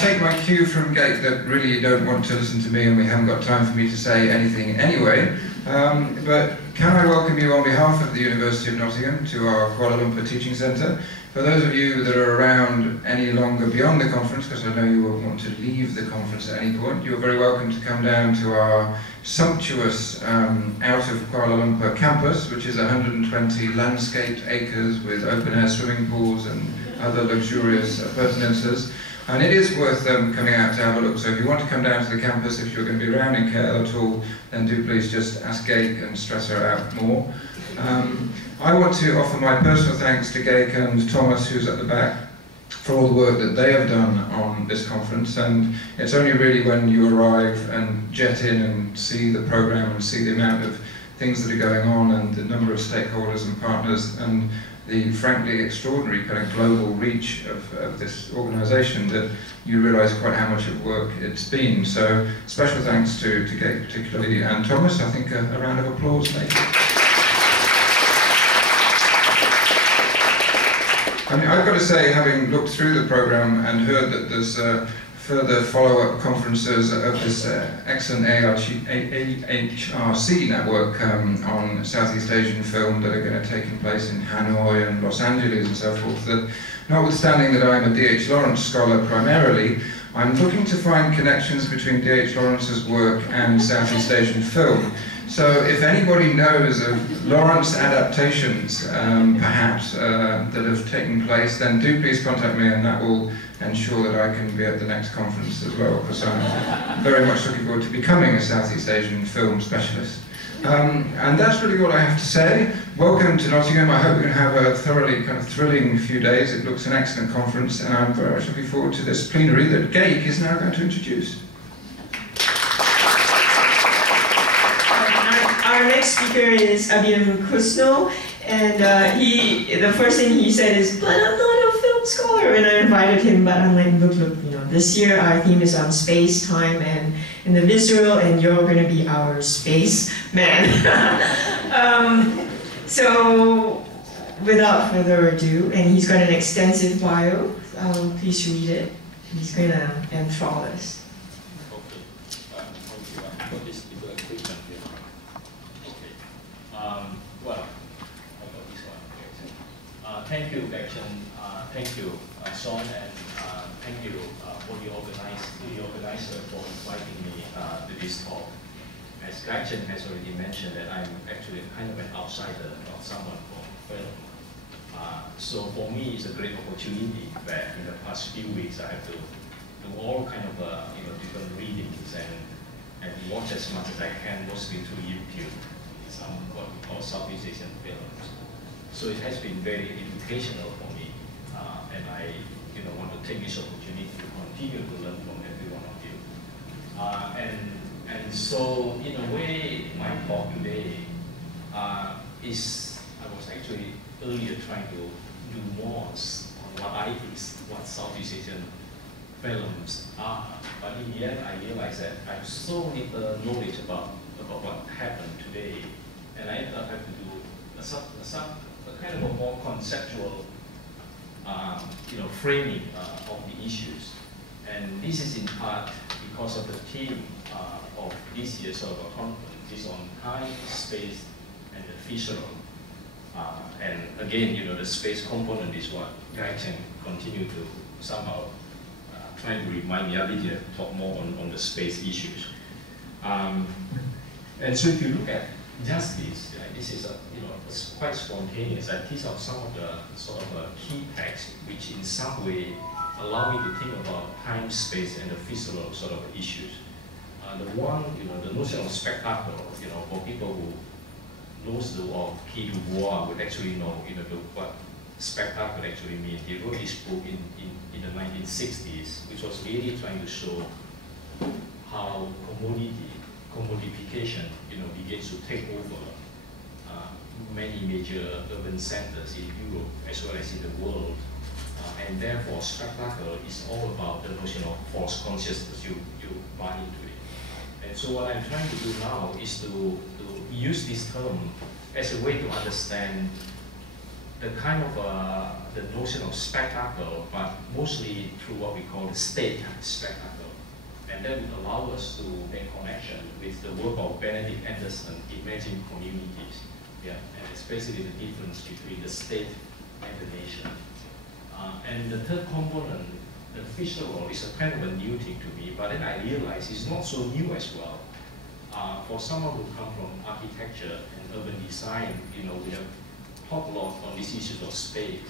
take my cue from Gate that really you don't want to listen to me and we haven't got time for me to say anything anyway. But can I welcome you on behalf of the University of Nottingham to our Kuala Lumpur Teaching Centre. For those of you that are around any longer beyond the conference, because I know you will want to leave the conference at any point, you're very welcome to come down to our sumptuous out of Kuala Lumpur campus, which is 120 landscaped acres with open-air swimming pools and other luxurious appurtenances. And it is worth coming out to have a look. So if you want to come down to the campus, if you're going to be around in KL at all, then do please just ask Gake and stress her out more. I want to offer my personal thanks to Gake and Thomas, who's at the back, for all the work that they have done on this conference. And it's only really when you arrive and jet in and see the program and see the amount of things that are going on and the number of stakeholders and partners and the frankly extraordinary kind of global reach of this organisation that you realise quite how much of work it's been. So special thanks to Gate particularly, and Thomas. I think a round of applause maybe. I mean, I've got to say, having looked through the programme and heard that there's further follow-up conferences of this excellent AHRC network on Southeast Asian film that are going to take place in Hanoi and Los Angeles and so forth, that notwithstanding that I'm a D.H. Lawrence scholar primarily, I'm looking to find connections between D.H. Lawrence's work and Southeast Asian film. So if anybody knows of Lawrence adaptations, perhaps, that have taken place, then do please contact me, and that will ensure that I can be at the next conference as well, because I'm very much looking forward to becoming a Southeast Asian film specialist. And that's really all I have to say. Welcome to Nottingham. I hope we're going to have a thoroughly kind of thrilling few days. It looks an excellent conference, and I'm very much looking forward to this plenary that Gake is now going to introduce. Our next speaker is Abidin from Kusno, and the first thing he said is, "But I'm not a film scholar," and I invited him, but I'm like, look, you know, this year our theme is on space, time, and the visceral, and you're going to be our space man. So, without further ado, and he's got an extensive bio, please read it. He's going to enthrall us. Thank you, Gretchen. Thank you, Sean, and thank you for the organizer for inviting me to this talk. As Gretchen has already mentioned, that I'm actually kind of an outsider, not someone from film. So for me, it's a great opportunity that in the past few weeks I have to do all kind of different readings and watch as much as I can, mostly through YouTube, some what we call Southeast Asian films. So it has been very educational for me, and I want to take this opportunity to continue to learn from every one of you. And so in a way, my talk today is, I was actually earlier trying to do more on what Southeast Asian films are, but in the end I realized that I have so little knowledge about what happened today, and I ended up having to do a kind of a more conceptual framing of the issues. And this is in part because of the theme of this year's sort of a conference is on time, space, and the visceral. And again, the space component is what Gretchen continue to somehow try to remind me every year to talk more on the space issues. And so if you look at justice, this is it's quite spontaneous. I tease out some of the sort of key texts which in some way allow me to think about time, space, and the visceral sort of issues. The one, the notion of spectacle, for people who knows the law of Key Dubois would actually know, what spectacle actually means. He wrote this book in the 1960s, which was really trying to show how commodification, begins to take over many major urban centers in Europe as well as in the world. And therefore, spectacle is all about the notion of false consciousness. You buy into it. And so what I'm trying to do now is to use this term as a way to understand the kind of the notion of spectacle, but mostly through what we call the state spectacle. And that would allow us to make connection with the work of Benedict Anderson, Imagine Communities. Yeah, and it's basically the difference between the state and the nation. And the third component, the visual, is a kind of a new thing to me, but then I realized it's not so new as well. For someone who comes from architecture and urban design, you know, we have talked a lot on these issues of space.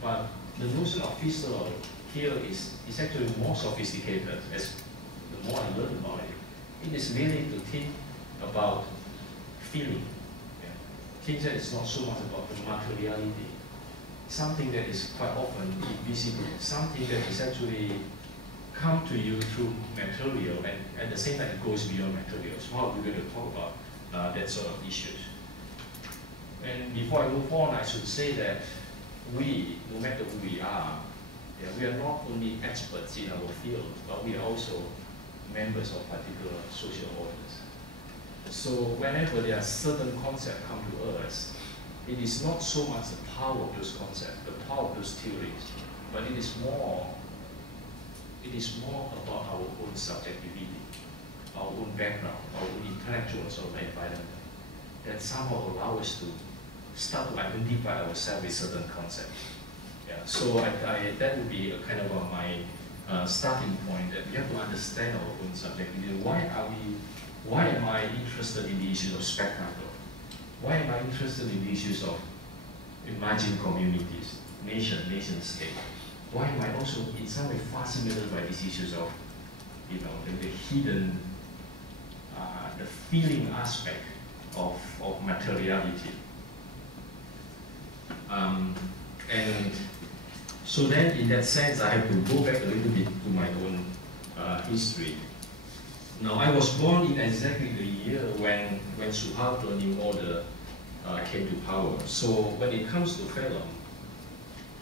But the notion of visual here is actually more sophisticated as the more I learn about it. It is really to think about feeling. Yeah. Things that is not so much about the materiality. Something that is quite often invisible, something that is actually come to you through material, and at the same time it goes beyond material. So how are we going to talk about that sort of issues? And before I move on, I should say that we, no matter who we are, yeah, we are not only experts in our field, but we are also members of particular social orders. So whenever there are certain concepts come to us, it is not so much the power of those concepts, the power of those theories, but it is more about our own subjectivity, our own background, our own intellectual sort of environment, that somehow allow us to start to identify ourselves with certain concepts. Yeah, so that would be a kind of my starting point, that we have to understand our own subjectivity. Why am I interested in the issues of spectacle? Why am I interested in the issues of imagined communities, nation state? Why am I also in some way fascinated by these issues of, you know, the hidden, the feeling aspect of materiality? And so then, in that sense, I have to go back a little bit to my own history. Now, I was born in exactly the year when Suharto New Order came to power. So when it comes to film,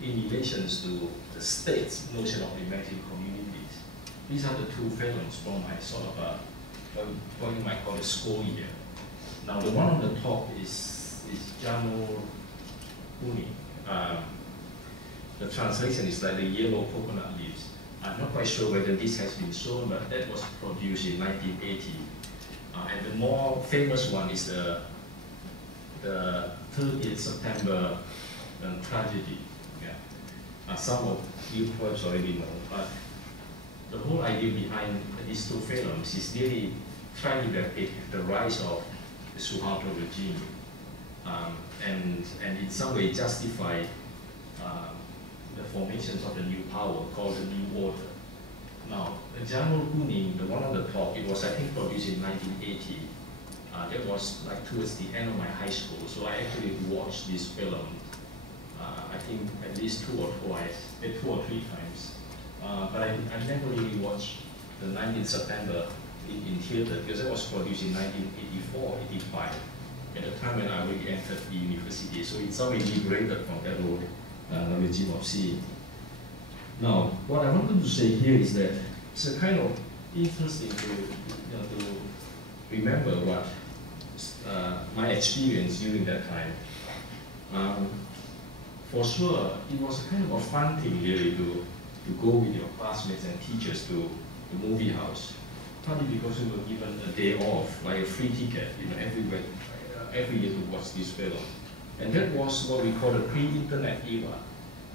in relation to the state's notion of imagined communities, these are the two films from my sort of what you might call a school year. Now, the one on the top is Jano Uni. The translation is like the yellow coconut leaves. I'm not quite sure whether this has been shown, but that was produced in 1980. And the more famous one is the 30th September tragedy. Yeah. Some of you perhaps already know, but the whole idea behind these two films is really trying to depict the rise of the Suharto regime, and in some way justify the formations of the new power called the New Order. Now, the Janul Kuning, the one on the top, it was I think produced in 1980. That was like towards the end of my high school, so I actually watched this film. I think at least two or three times. But I never really watched the 19th September in theater, because it was produced in 1984, 85, at the time when I already entered the university. So it's already liberated from that old regime of seeing. Now, what I wanted to say here is that it's a kind of interesting to remember what my experience during that time. For sure, it was a kind of a fun thing really to go with your classmates and teachers to the movie house. Partly because we were given a day off, like a free ticket, every year to watch this film. And that was what we call the pre-internet era.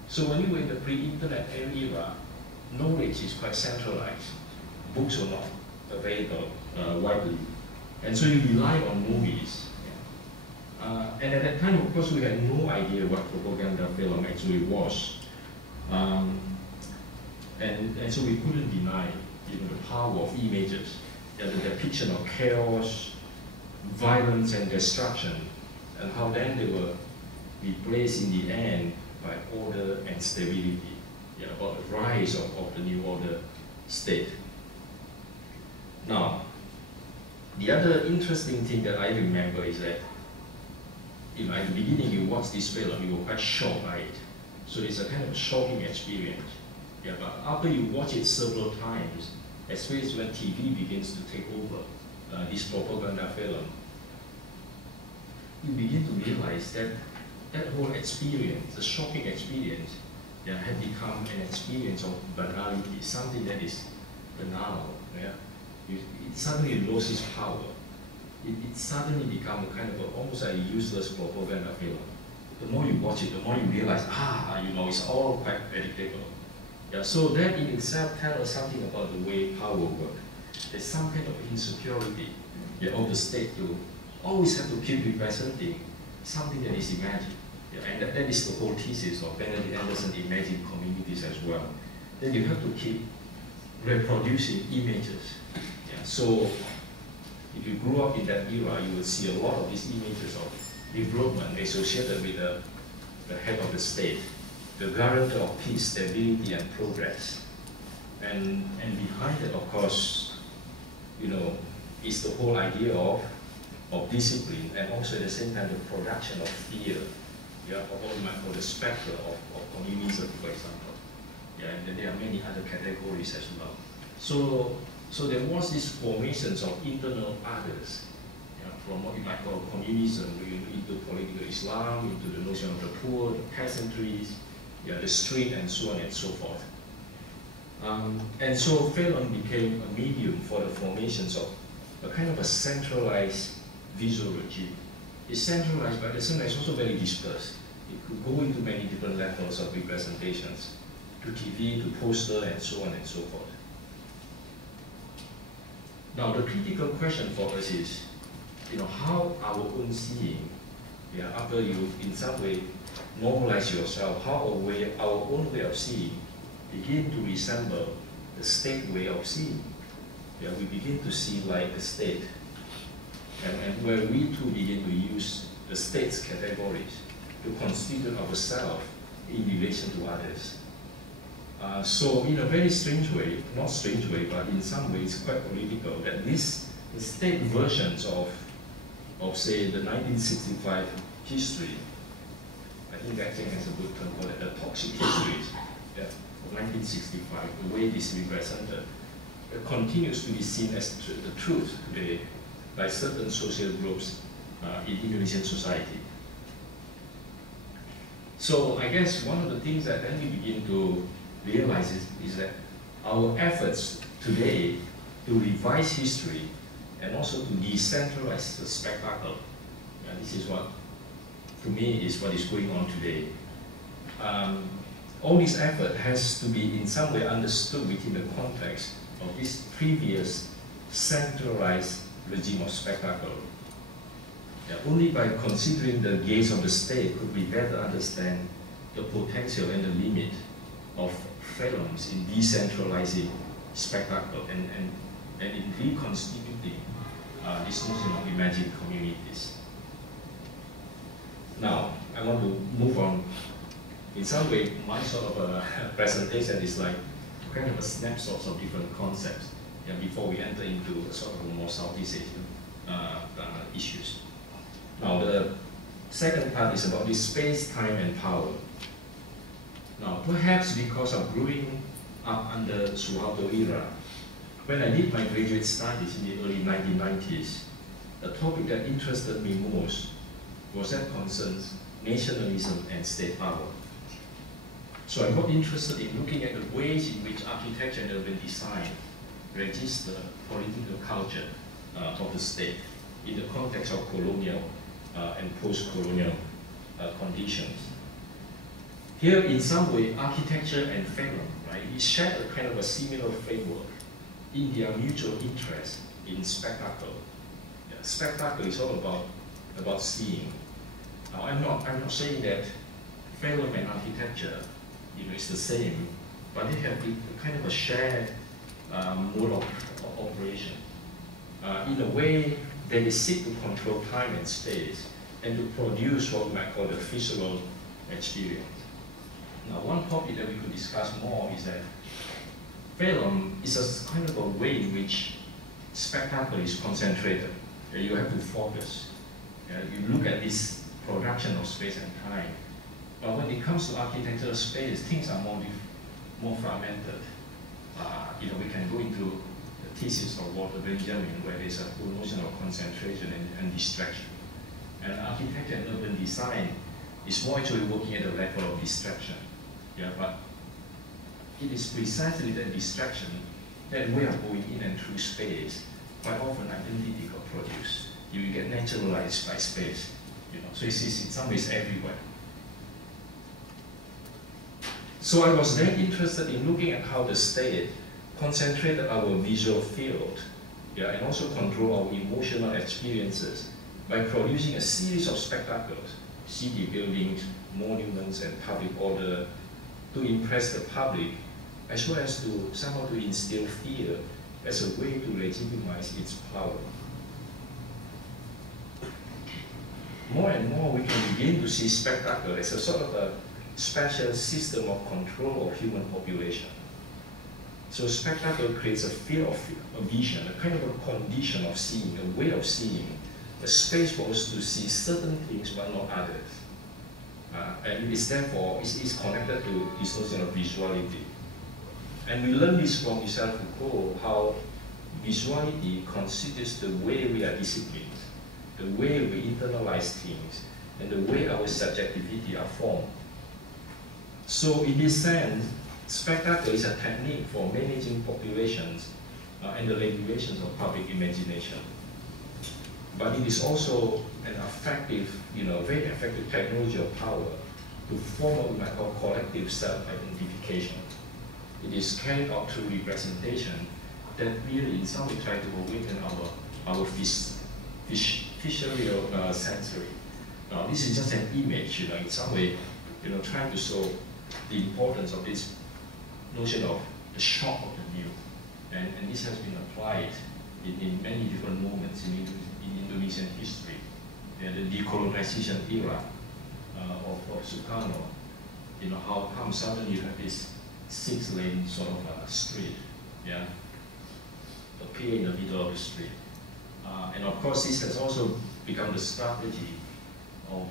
So when you were in the pre-internet era, knowledge is quite centralized. Books were not available widely. And so you rely on movies. And at that time, of course, we had no idea what propaganda film actually was. And so we couldn't deny the power of images, the depiction of chaos, violence, and destruction, and how then they were replaced in the end by order and stability, about the rise of the new order state. Now, the other interesting thing that I remember is that, at the beginning you watch this film, you were quite shocked by it. So it's a kind of shocking experience. Yeah, but after you watch it several times, especially when TV begins to take over this propaganda film, you begin to realize that that whole experience, the shopping experience, had become an experience of banality, something that is banal. It suddenly loses power. It suddenly becomes kind of almost like a useless propaganda film. The more you watch it, the more you realize, it's all quite predictable. So that in itself tells us something about the way power works. There's some kind of insecurity of the state to always have to keep representing something that is imagined. And that is the whole thesis of Benedict Anderson's imagined communities as well. Then you have to keep reproducing images. So if you grew up in that era, you will see a lot of these images of development associated with the head of the state, the guarantor of peace, stability, and progress. And behind it, of course, is the whole idea of discipline, and also at the same time the production of fear, of what we might call the spectre of communism, for example. And then there are many other categories as well. So there was this formations of internal others, from what we might call communism into political Islam, into the notion of the poor, the peasantries, the street, and so on and so forth. And so film became a medium for the formations of a kind of a centralized visual regime. It's centralized, but at the same time it's also very dispersed. It could go into many different levels of representations, to TV, to poster, and so on and so forth. Now the critical question for us is, how our own seeing, after you in some way normalize yourself, how our own way of seeing begin to resemble the state way of seeing. We begin to see like the state, and where we too begin to use the state's categories to constitute ourselves in relation to others. So in a very strange way, not strange way, but in some ways quite political, that the state versions of say the 1965 history, I think that thing has a good term for it, the toxic histories of 1965, the way this is represented, continues to be seen as the truth today by certain social groups in Indonesian society. So I guess one of the things that then we begin to realize is that our efforts today to revise history and also to decentralize the spectacle, this is what, to me, is what is going on today. All this effort has to be in some way understood within the context of this previous centralized regime of spectacle. Only by considering the gaze of the state could we better understand the potential and the limit of films in decentralizing spectacle and in reconstituting this notion of imagined communities. Now, I want to move on. In some way, my sort of presentation is like kind of a snapshot of different concepts before we enter into sort of more Southeast Asian issues. Now, the second part is about this space, time, and power. Now, perhaps because of growing up under Suharto era, when I did my graduate studies in the early 1990s, the topic that interested me most was that concerns nationalism and state power. So I got interested in looking at the ways in which architecture and urban design register political culture of the state in the context of colonial and post-colonial conditions. Here, in some way, architecture and film, it shared a kind of a similar framework in their mutual interest in spectacle. Spectacle is all about seeing. Now, I'm not saying that film and architecture, is the same, but they have a kind of a shared mode of operation. In a way, they seek to control time and space and to produce what we might call the visceral experience. Now, one topic that we could discuss more is that film is a kind of a way in which spectacle is concentrated. You have to focus. You look at this production of space and time. But when it comes to architectural space, things are more fragmented. We can go into the thesis of Walter Benjamin, where there's a whole notion of concentration and distraction. And architecture and urban design It's more actually working at the level of distraction. Yeah, but it is precisely that distraction, that way of going in and through space, quite often identity got produced. You get naturalized by space. You know, so it's in some ways everywhere. So I was then interested in looking at how the state concentrated our visual field, yeah, and also control our emotional experiences by producing a series of spectacles, city buildings, monuments, and public order to impress the public, as well as to somehow to instill fear as a way to legitimize its power. More and more we can begin to see spectacle as a sort of a special system of control of human population. So spectacle creates a field of a vision, a kind of a condition of seeing, a way of seeing, a space for us to see certain things but not others. And it is therefore, it's connected to this notion of visuality. And we learn this from Michel Foucault, how visuality constitutes the way we are disciplined, the way we internalize things, and the way our subjectivity are formed. So in this sense, spectacle is a technique for managing populations and the regulations of public imagination. But it is also an effective, very effective technology of power to form what we might call collective self-identification. It is carried out through representation that really in some way try to awaken our visual sensory. Now this is just an image, in some way, trying to show the importance of this notion of the shock of the new. And this has been applied in many different moments in Indonesian history. The decolonization era of Sukarno, how come suddenly you have this 6-lane sort of street, yeah, appear in the middle of the street. And of course this has also become the strategy of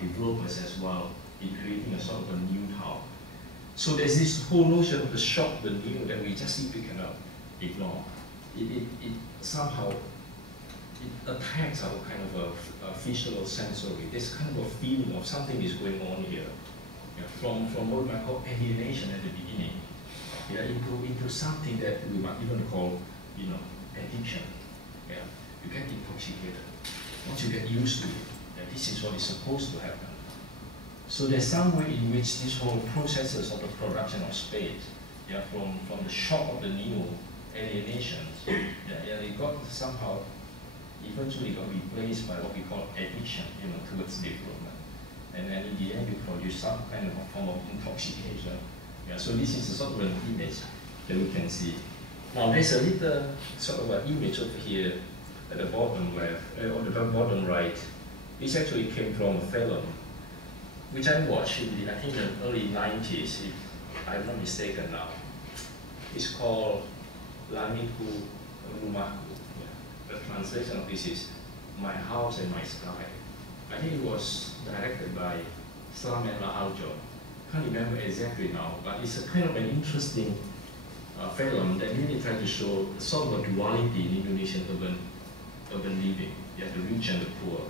developers as well in creating a sort of a new town. So there's this whole notion of the shock, the new, that we just simply cannot ignore. It somehow attacks our kind of a visual sensory. There's kind of a feeling of something is going on here. Yeah, from what we might call alienation at the beginning, yeah, into something that we might even call, addiction. Yeah, you get intoxicated. Once you get used to it, yeah, this is what is supposed to happen. So there's some way in which this whole processes of the production of space, yeah, from the shock of the new alienations, yeah, it got somehow eventually got replaced by what we call addiction, towards development. And then in the end you produce some kind of a form of intoxication. Yeah, so this is a sort of an image that we can see. Now there's a little sort of an image over here at the bottom left, or the bottom right. This actually came from a film which I watched in I think the early 90s, if I'm not mistaken now. It's called Langitku Rumahku. Yeah. The translation of this is My House and My Sky. I think it was directed by Slamet Laharjo. Can't remember exactly now, but it's a kind of an interesting film that really tried to show sort of a duality in Indonesian urban living. Yeah, the rich and the poor,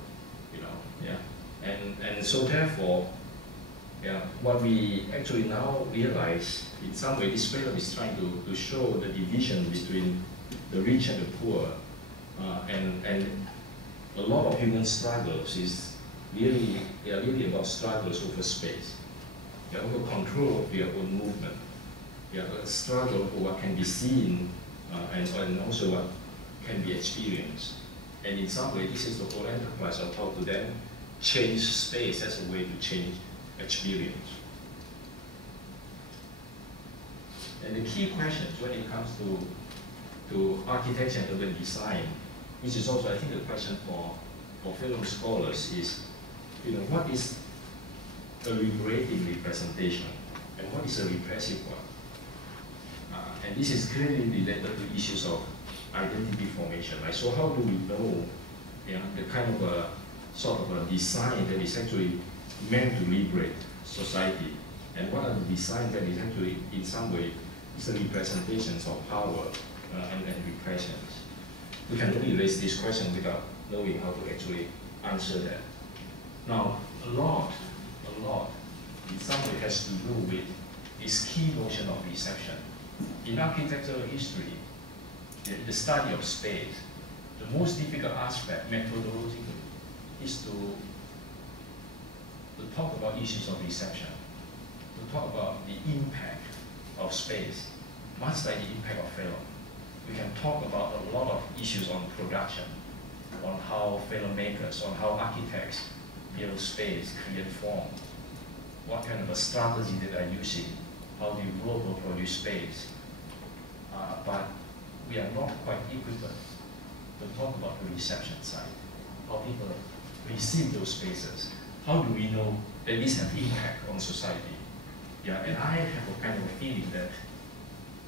yeah. And so therefore, yeah, what we actually now realize, in some way, this film is trying to show the division between the rich and the poor, and a lot of human struggles is really about struggles over space, yeah, over control of their own movement, yeah, a struggle for what can be seen, and also what can be experienced. And in some way, this is the whole enterprise of how to then change space as a way to change experience. And the key questions when it comes to architecture and urban design, which is also I think the question for film scholars is, what is a liberating representation and what is a repressive one? And this is clearly related to issues of identity formation, right? So how do we know, the kind of a sort of a design that is actually meant to liberate society, and what are the designs that is actually in some way is the representations of power and repressions? We can only raise this question without knowing how to actually answer that. Now, a lot, in some way has to do with this key notion of reception. In architectural history, the study of space, the most difficult aspect methodologically is to talk about issues of reception, to talk about the impact of space, much like the impact of film. We can talk about a lot of issues on production, on how filmmakers, on how architects build space, create form, what kind of a strategy they are using, how do you global produce space. But we are not quite equipped to talk about the reception side, how people receive those spaces. How do we know that this has impact on society? Yeah, and I have a kind of a feeling that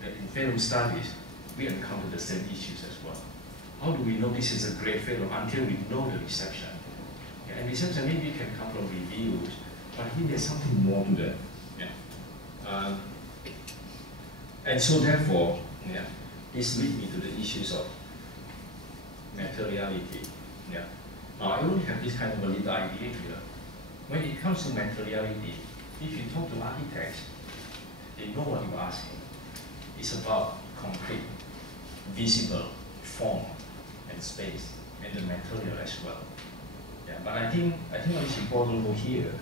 in film studies, we encounter the same issues as well. How do we know this is a great film until we know the reception? Yeah, and reception maybe can come from reviews, but I think there's something more to that. Yeah. And so therefore, yeah, this leads me to the issues of materiality. Yeah. I only have this kind of a little idea here. When it comes to materiality, if you talk to architects, they know what you're asking. It's about concrete, visible form and space, and the material as well. Yeah, but I think what is important over here,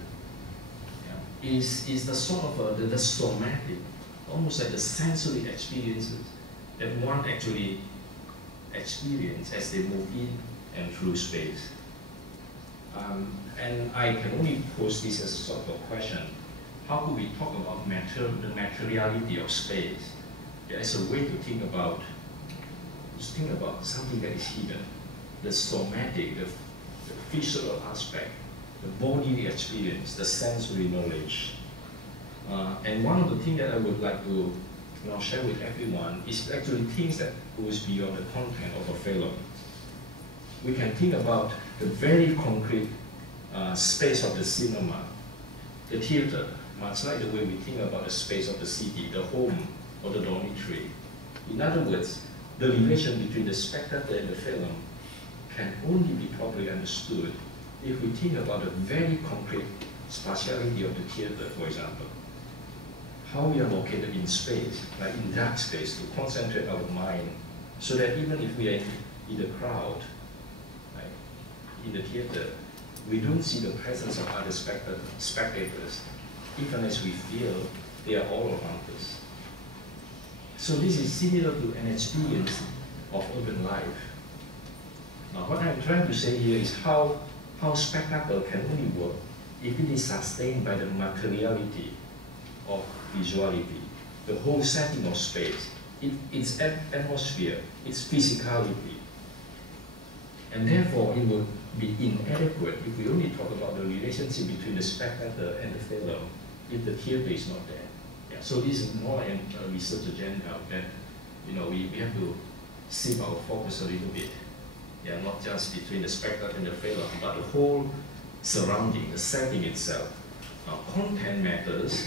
yeah, is the sort of the somatic, almost like the sensory experiences that one actually experience as they move in and through space. And I can only pose this as a sort of a question. How could we talk about the materiality of space? Yeah, as a way to think about something that is hidden, the somatic, the physical aspect, the bodily experience, the sensory knowledge. And one of the things that I would like to share with everyone is actually things that goes beyond the content of a film. We can think about the very concrete space of the cinema, the theater, much like the way we think about the space of the city, the home or the dormitory. In other words, the relation between the spectator and the film can only be properly understood if we think about the very concrete spatiality of the theater, for example. How we are located in space, like in dark space, to concentrate our mind, so that even if we are in the crowd, in the theater, we don't see the presence of other spectators, even as we feel they are all around us. So this is similar to an experience of urban life. Now what I'm trying to say here is how spectacle can only work if it is sustained by the materiality of visuality, the whole setting of space, its atmosphere, its physicality. And therefore it would be inadequate if we only talk about the relationship between the spectator and the film if the theater is not there. Yeah, so this is more a research agenda that we have to shift our focus a little bit. Yeah, not just between the spectator and the film, but the whole surrounding, the setting itself. Now, content matters,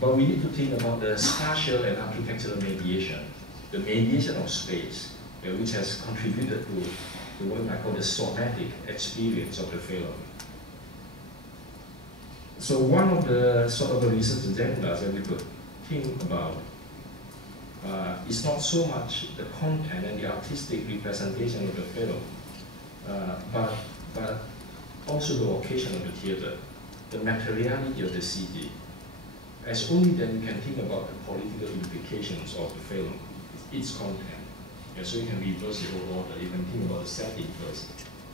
but we need to think about the spatial and architectural mediation, the mediation of space, which has contributed to what I call the somatic experience of the film. So one of the sort of the research agendas that we could think about is not so much the content and the artistic representation of the film, but also the location of the theater, the materiality of the city. As only then we can think about the political implications of the film, its content. Yeah, so you can reverse the whole order. You can think about the setting first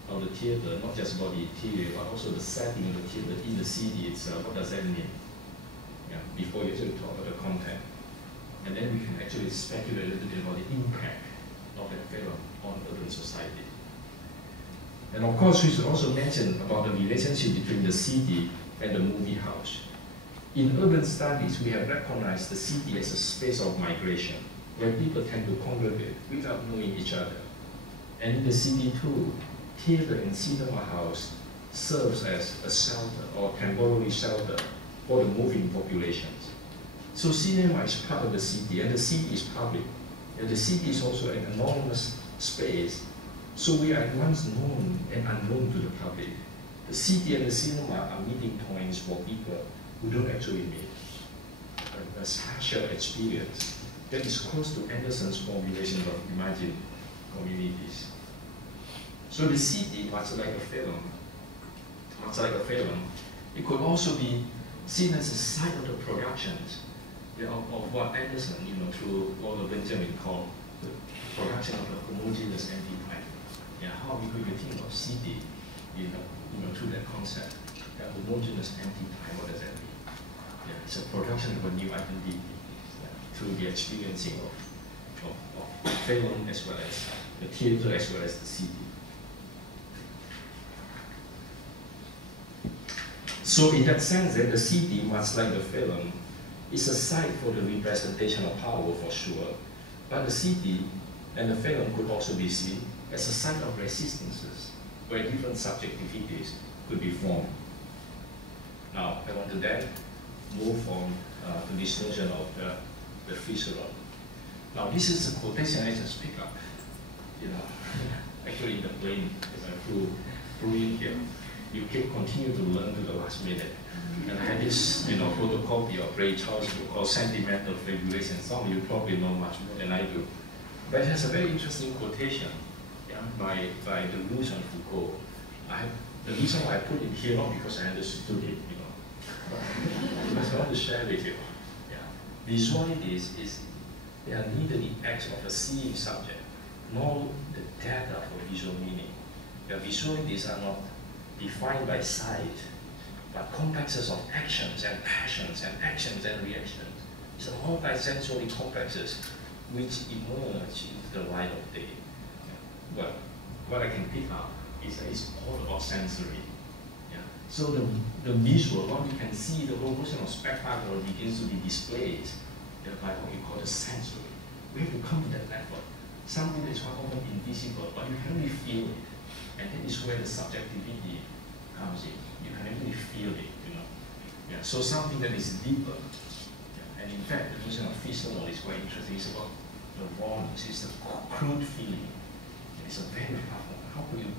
of the theater, not just about the interior, but also the setting of the theater in the city itself. What does that mean? Yeah, before you actually talk about the content. And then we can actually speculate a little bit about the impact of that film on urban society. And of course, we should also mention about the relationship between the city and the movie house. In urban studies, we have recognized the city as a space of migration, where people tend to congregate without knowing each other. And in the city too, theater and cinema house serves as a shelter or temporary shelter for the moving populations. So cinema is part of the city, and the city is public. And the city is also an anonymous space, so we are at once known and unknown to the public. The city and the cinema are meeting points for people who don't actually meet. A spatial experience that is close to Anderson's formulation of imagined communities. So the city, much like a film, it could also be seen as a site of the productions of what Anderson, through Walter Benjamin called the production of a homogeneous anti-type. How we could think of city, through that concept, that homogeneous anti-type. What does that mean? It's a production of a new identity through the experiencing of film as well as the theater as well as the city. So in that sense, then the city, much like the film, is a site for the representation of power for sure. But the city and the film could also be seen as a site of resistances, where different subjectivities could be formed. Now, I want to then move on to this notion of the visceral. Now, this is a quotation I just picked up, actually in the plane as I flew in here. You can continue to learn to the last minute. And I had this, photocopy of Ray Charles' book called Sentimental Figuration. Some of you probably know much more than I do. But it has a very interesting quotation by Deleuze and Foucault. The reason why I put it here, not because I understood it, because I want to share with you. Visualities they are neither the acts of a seeing subject, nor the data for visual meaning. Visualities are not defined by sight, but complexes of actions and passions and actions and reactions. It's a multi-sensory complexes which emerge into the light of day. But what I can pick up is that it's all about sensory. So the visual, what we can see, the whole notion of spectacle begins to be displayed by what we call the sensory. We have to come to that level. Something that is quite often invisible, but you can really feel it. And that is where the subjectivity comes in. You can really feel it, So something that is deeper. And in fact, the notion of visceral is quite interesting. It's about the rawness, it's the crude feeling. It's a very tough one. How could you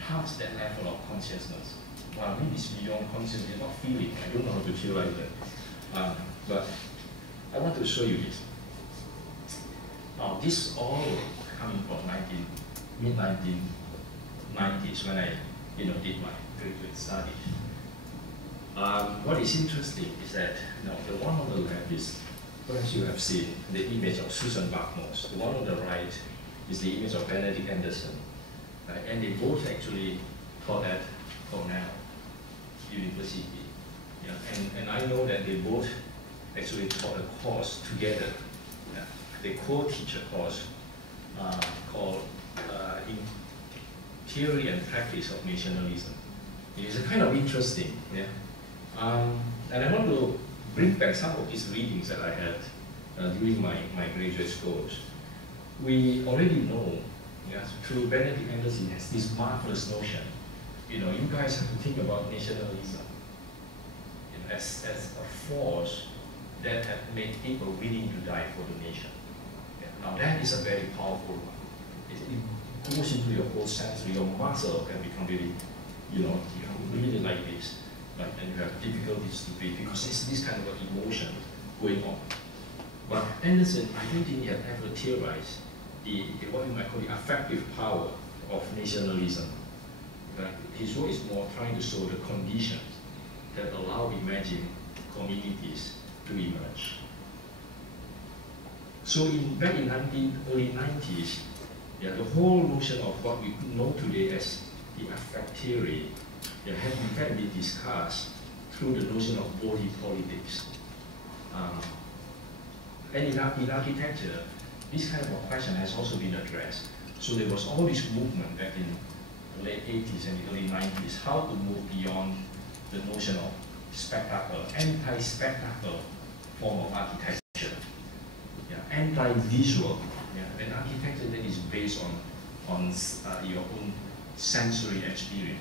touch that level of consciousness? Well, maybe it's beyond consciousness, not feeling. I don't know how to feel like that. But I want to show you this. Now, this all coming from mid-1990s when I did my graduate studies. What is interesting is that the one on the left is, perhaps you have seen, the image of Susan Bucknose. The one on the right is the image of Benedict Anderson. Right? And they both actually taught at Cornell University. And I know that they both actually taught a course together. They co-teach a course called in Theory and Practice of Nationalism. It is a kind of interesting, and I want to bring back some of these readings that I had during my graduate course. We already know, through Benedict Anderson has this marvelous notion. You guys have to think about nationalism as a force that had made people willing to die for the nation. Now that is a very powerful one. It goes into your whole sensory, your muscle can become really, you really like this, right? And you have difficulties to breathe because it's this kind of emotion going on. But Anderson, I don't think he had ever theorized the what you might call the affective power of nationalism. Right? His work is more trying to show the conditions that allow imagined communities to emerge. So back in early 90s, the whole notion of what we know today as the affect theory had in fact been discussed through the notion of body politics. And in architecture, this kind of a question has also been addressed. So there was all this movement back in the late 80s and the early 90s, how to move beyond the notion of spectacle, anti-spectacle form of architecture, anti-visual, an architecture that is based on your own sensory experience.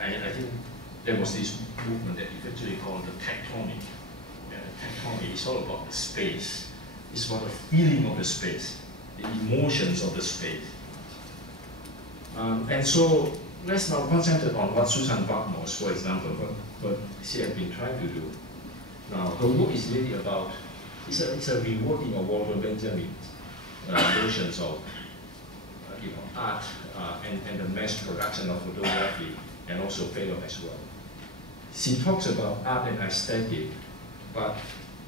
I think there was this movement that eventually called the tectonic. Tectonic is all about the space. It's about the feeling of the space, the emotions of the space. And so let's now concentrate on what Susan Buckmore, for example, what she has been trying to do. Now, her work is really about, it's a reworking of Walter Benjamin's notions of art and the mass production of photography, and also film as well. She talks about art and aesthetic, but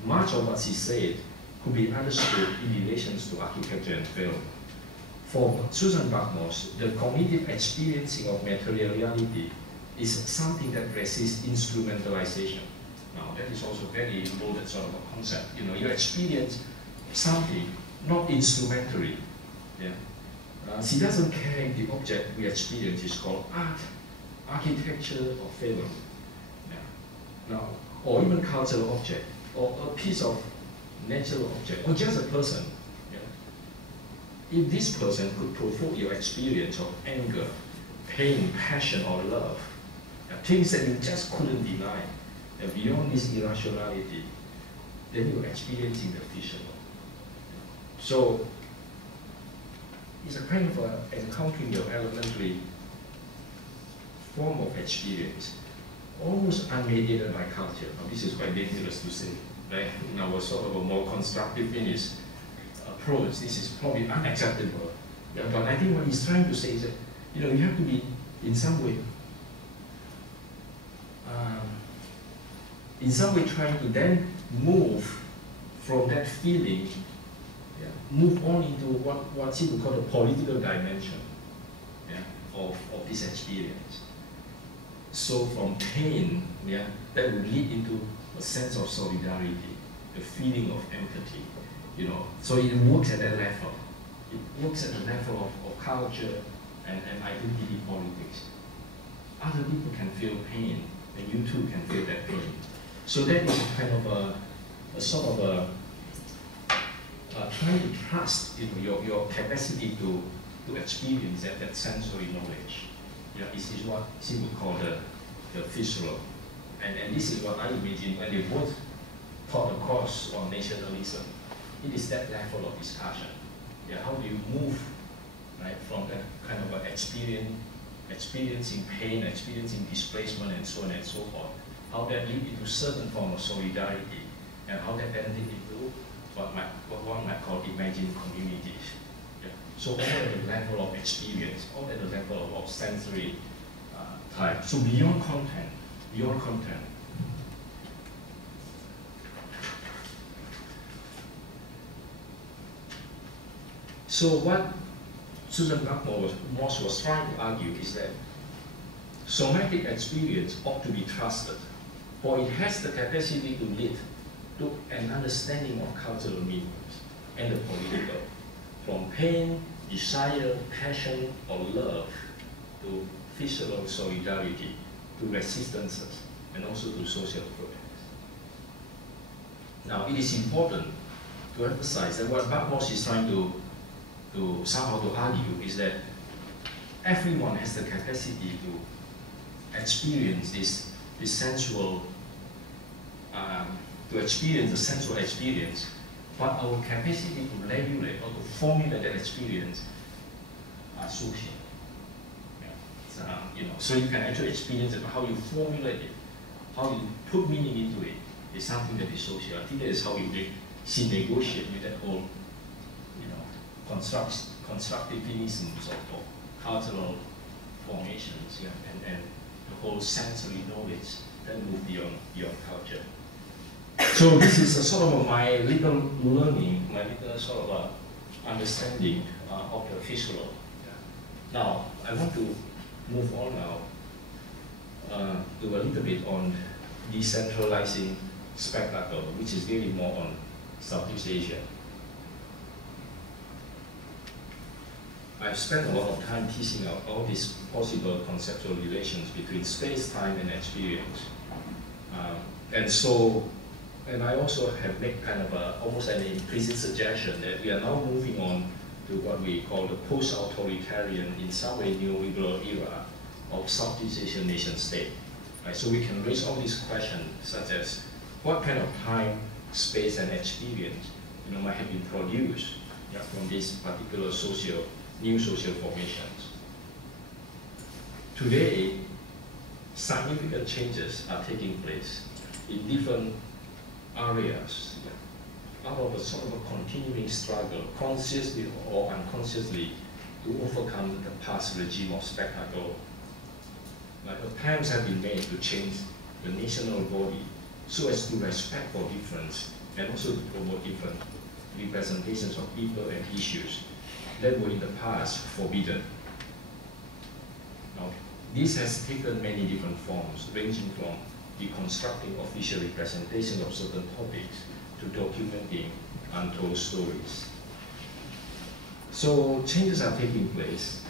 much of what she said could be understood in relations to architecture and film. For Susan Buckmore, the cognitive experiencing of material reality is something that resists instrumentalization. Now, that is also very loaded sort of a concept. You experience something, not instrumentally. Yeah. She doesn't care if the object we experience is called art, architecture, or film. Yeah. Now, or even cultural object, or a piece of natural object, or just a person. Yeah. If this person could provoke your experience of anger, pain, passion, or love, things that you just couldn't deny, and beyond this irrationality, then you're experiencing the physical. So, it's a kind of encountering your elementary form of experience, almost unmediated by culture. Now, this is quite dangerous to say, right? In our sort of a more constructivist approach, this is probably unacceptable. Yeah, but I think what he's trying to say is that, you have to be, in some way trying to then move from that feeling, move on into what she would call the political dimension of this experience. So from pain, that would lead into a sense of solidarity, the feeling of empathy, So it works at that level. It works at the level of culture and identity politics. Other people can feel pain, and you too can feel that pain. So that is kind of a sort of a trying to trust your capacity to experience that sensory knowledge. This is what she would call the visceral. And this is what I imagine when they both taught a course on nationalism. It is that level of discussion. How do you move from that kind of experiencing pain, experiencing displacement, and so on and so forth. How that lead into certain form of solidarity, and how that then lead into what one might call imagined communities. So all at the level of experience, all at the level of sensory type. So beyond content. So what Susan Buckmore was trying to argue is that somatic experience ought to be trusted, for it has the capacity to lead to an understanding of cultural meanings and the political, from pain, desire, passion, or love, to physical solidarity, to resistances, and also to social protest. Now, it is important to emphasize that what Buckmore is trying to somehow to argue is that everyone has the capacity to experience this sensual, to experience the sensual experience, but our capacity to regulate or to formulate that experience are social. So you can actually experience it, but how you formulate it, how you put meaning into it, is something that is social. I think that is how she negotiate with that whole, constructivisms of cultural formations, and the whole sensory knowledge that move beyond culture. So this is a sort of my little learning, my little sort of understanding of the visual. Now, I want to move on now to a little bit on decentralizing spectacle, which is really more on Southeast Asia. I've spent a lot of time teasing out all these possible conceptual relations between space, time, and experience. And I also have made kind of almost an implicit suggestion that we are now moving on to what we call the post-authoritarian, in some way neoliberal era of Southeast Asian nation state. So we can raise all these questions, such as what kind of time, space, and experience might have been produced from these particular new social formations. today, significant changes are taking place in different areas out of a sort of a continuing struggle, consciously or unconsciously, to overcome the past regime of spectacle. Like attempts have been made to change the national body so as to respect for difference and also to promote different representations of people and issues that were in the past forbidden. Now, this has taken many different forms, ranging from deconstructing official representation of certain topics to documenting untold stories. So changes are taking place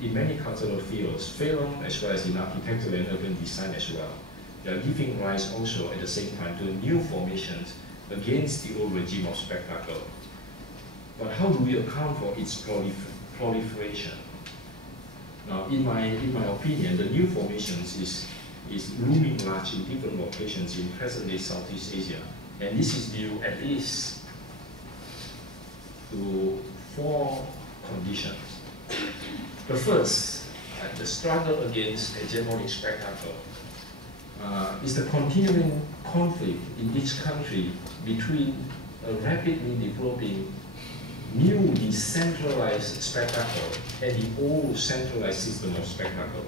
in many cultural fields, film as well as in architecture and urban design as well. They are giving rise also at the same time to new formations against the old regime of spectacle. But how do we account for its proliferation? Now, in my opinion, the new formations is looming large in different locations in present-day Southeast Asia, and this is due at least to 4 conditions. The first, the struggle against hegemonic spectacle, is the continuing conflict in each country between a rapidly developing new decentralized spectacle and the old centralized system of spectacle.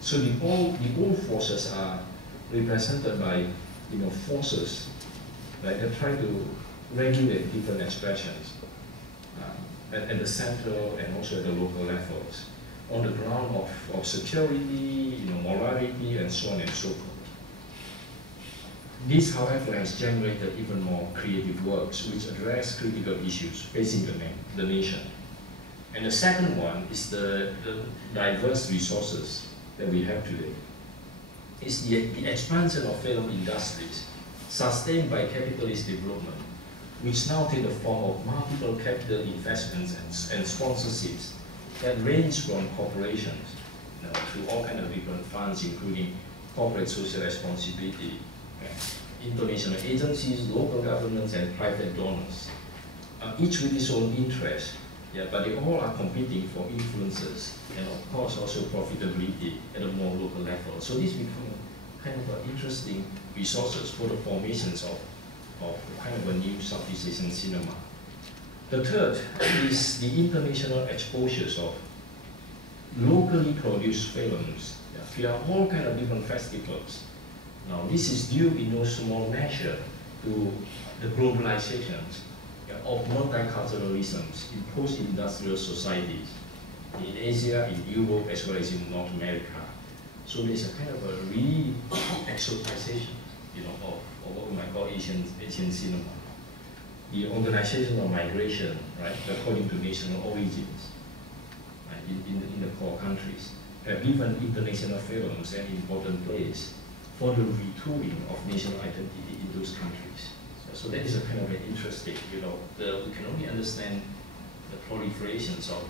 So the old forces are represented by forces that try to regulate different expressions at the central and also at the local levels, on the ground of security, morality, and so on and so forth. This, however, has generated even more creative works which address critical issues facing the nation. And the second one is the diverse resources that we have today. It's the expansion of film industries sustained by capitalist development, which now take the form of multiple capital investments and sponsorships that range from corporations to all kinds of different funds, including corporate social responsibility, international agencies, local governments, and private donors, each with its own interest, but they all are competing for influences and, of course, also profitability at a more local level. So these become kind of interesting resources for the formations of kind of a new Southeast Asian cinema. The third is the international exposures of locally produced films via all kinds of different festivals. Now, this is due in no small measure to the globalizations of multiculturalisms in post-industrial societies in Asia, in Europe, as well as in North America. So there's a kind of a re-exotization, of what we might call Asian cinema. The organization of migration, according to national origins, in the core countries, have given international films an important place for the retooling of national identity in those countries. So that is a kind of an interesting, we can only understand the proliferations of,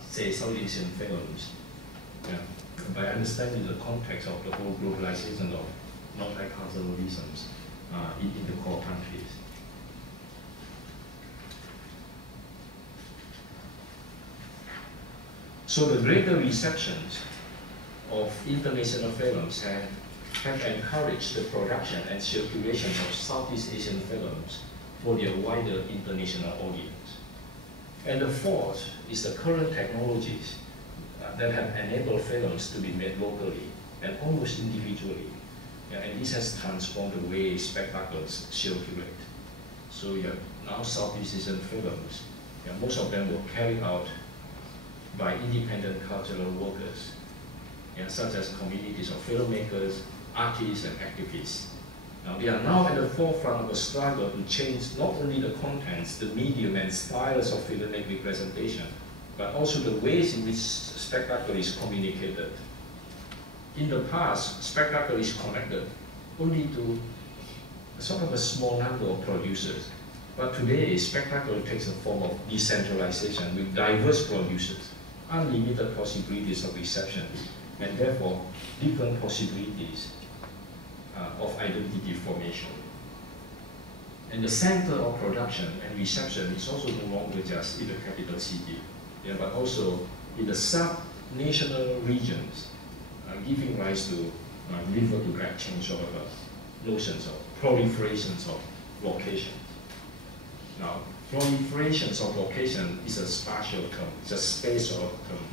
say, South Asian films by understanding the context of the whole globalization of multiculturalisms in the core countries. So the greater receptions of international films have encouraged the production and circulation of Southeast Asian films for their wider international audience. And the fourth is the current technologies that have enabled films to be made locally and almost individually. And this has transformed the way spectacles circulate. So now Southeast Asian films, most of them were carried out by independent cultural workers, such as communities of filmmakers, artists, and activists. Now, they are now at the forefront of a struggle to change not only the contents, the medium, and styles of filmic representation, but also the ways in which spectacle is communicated. In the past, spectacle is connected only to sort of a small number of producers. But today, spectacle takes a form of decentralization with diverse producers, unlimited possibilities of reception, and therefore different possibilities of identity formation. And the center of production and reception is also no longer just in the capital city, but also in the sub-national regions, giving rise to river to grab change sort of notions of proliferations of location. Now, proliferations of location is a spatial term, it's a spatial term.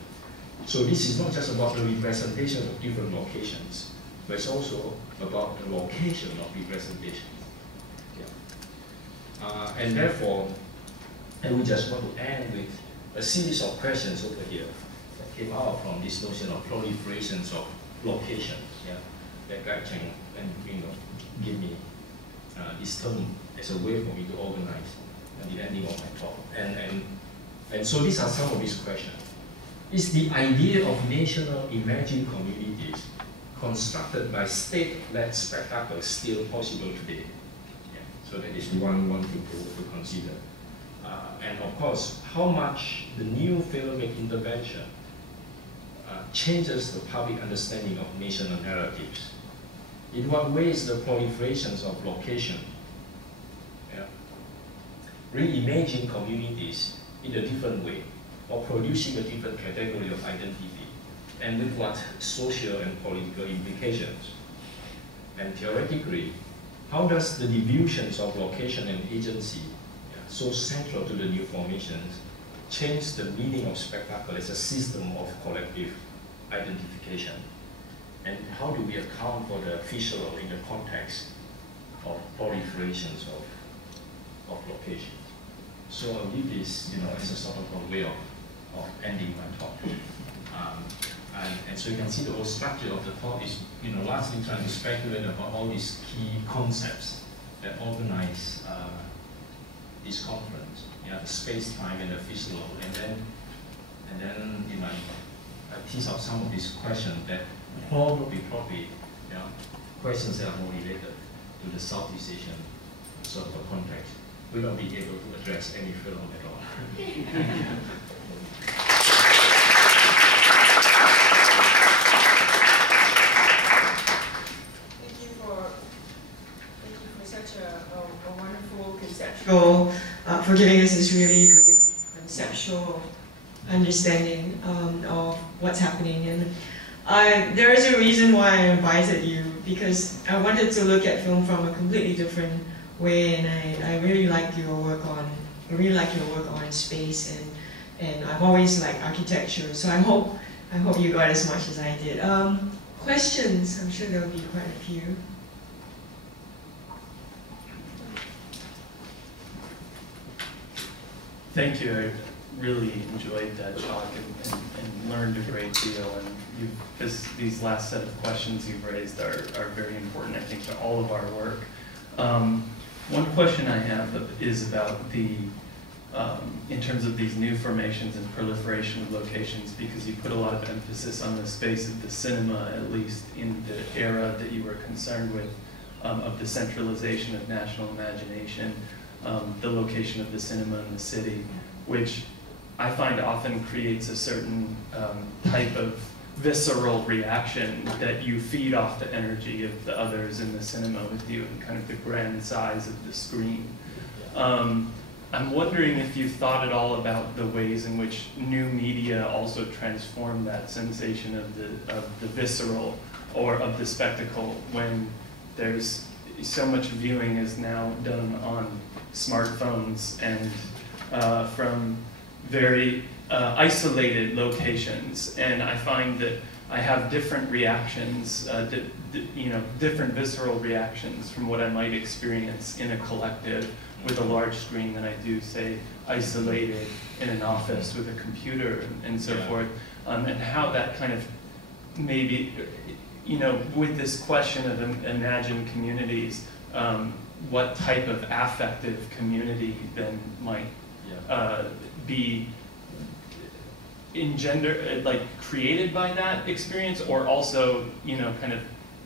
So this is not just about the representation of different locations, but it's also about the location of representation. Yeah. And therefore, I would just want to end with a series of questions over here that came out from this notion of proliferations of location. Yeah, that guy can give me this term as a way for me to organize at the ending of my talk. And so these are some of these questions. Is the idea of national imagined communities constructed by state-led spectacles still possible today? Yeah. So that is one thing to consider. And of course, how much the new filmic intervention changes the public understanding of national narratives. In what ways the proliferations of location reimagine communities in a different way, or producing a different category of identity, and with what social and political implications. And theoretically, how does the diffusions of location and agency, so central to the new formations, change the meaning of spectacle as a system of collective identification? And how do we account for the visceral in the context of proliferations of location? So I'll leave this, as a sort of a way of ending my talk. And so you can see the whole structure of the talk is, largely trying to speculate about all these key concepts that organize this conference, the space-time and the physical, and then I tease out some of these questions that probably, questions that are more related to the Southeast Asian sort of a context. We won't be able to address any film at all. Thank you for such a wonderful conceptual, for giving us this really great conceptual understanding of what's happening. And there is a reason why I invited you, because I wanted to look at film from a completely different way, and I really like your work on space, and I've always liked architecture. So I hope you got as much as I did. Questions? I'm sure there'll be quite a few. Thank you. I really enjoyed that talk and learned a great deal. And these last set of questions you've raised are very important, I think, to all of our work. One question I have is about the, in terms of these new formations and proliferation of locations, because you put a lot of emphasis on the space of the cinema, at least in the era that you were concerned with, of the centralization of national imagination, the location of the cinema in the city, which I find often creates a certain type of visceral reaction that you feed off the energy of the others in the cinema with you and kind of the grand size of the screen. I'm wondering if you've thought at all about the ways in which new media also transform that sensation of the visceral or of the spectacle, when there's so much viewing is now done on smartphones and from very isolated locations, and I find that I have different reactions, different visceral reactions from what I might experience in a collective with a large screen than I do, say, isolated in an office with a computer and so forth, and how that kind of maybe, with this question of imagined communities, what type of affective community then might be created by that experience, or also, kind of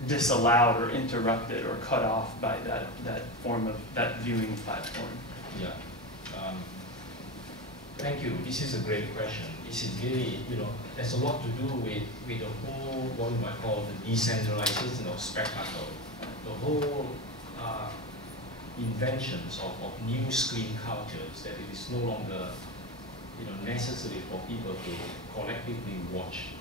disallowed or interrupted or cut off by that form of that viewing platform? Yeah. Thank you. This is a great question. This is really, there's a lot to do with the whole, what you might call the decentralization of spectacle, the whole inventions of new screen cultures, that it is no longer necessary for people to collectively watch,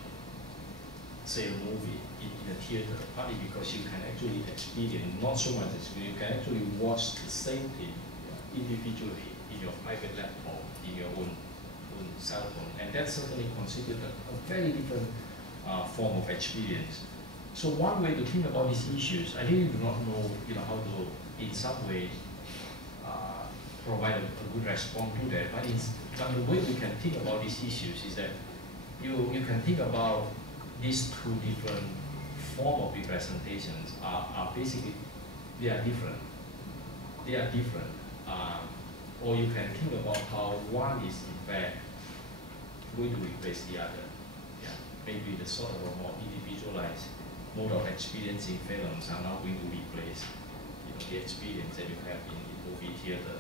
say, a movie in a theater, partly because you can actually experience, not so much experience, you can actually watch the same thing individually in your private laptop, in your own cell phone, and that's certainly considered a very different form of experience. So one way to think about these issues, I really do not know, how to, in some way, provide a good response to that. But the way we can think about these issues is that you can think about these two different forms of representations are basically, they are different. They are different. Or you can think about how one is in fact going to replace the other. Yeah. Maybe the sort of a more individualized mode of experiencing films are now going to replace the experience that you have in movie theater.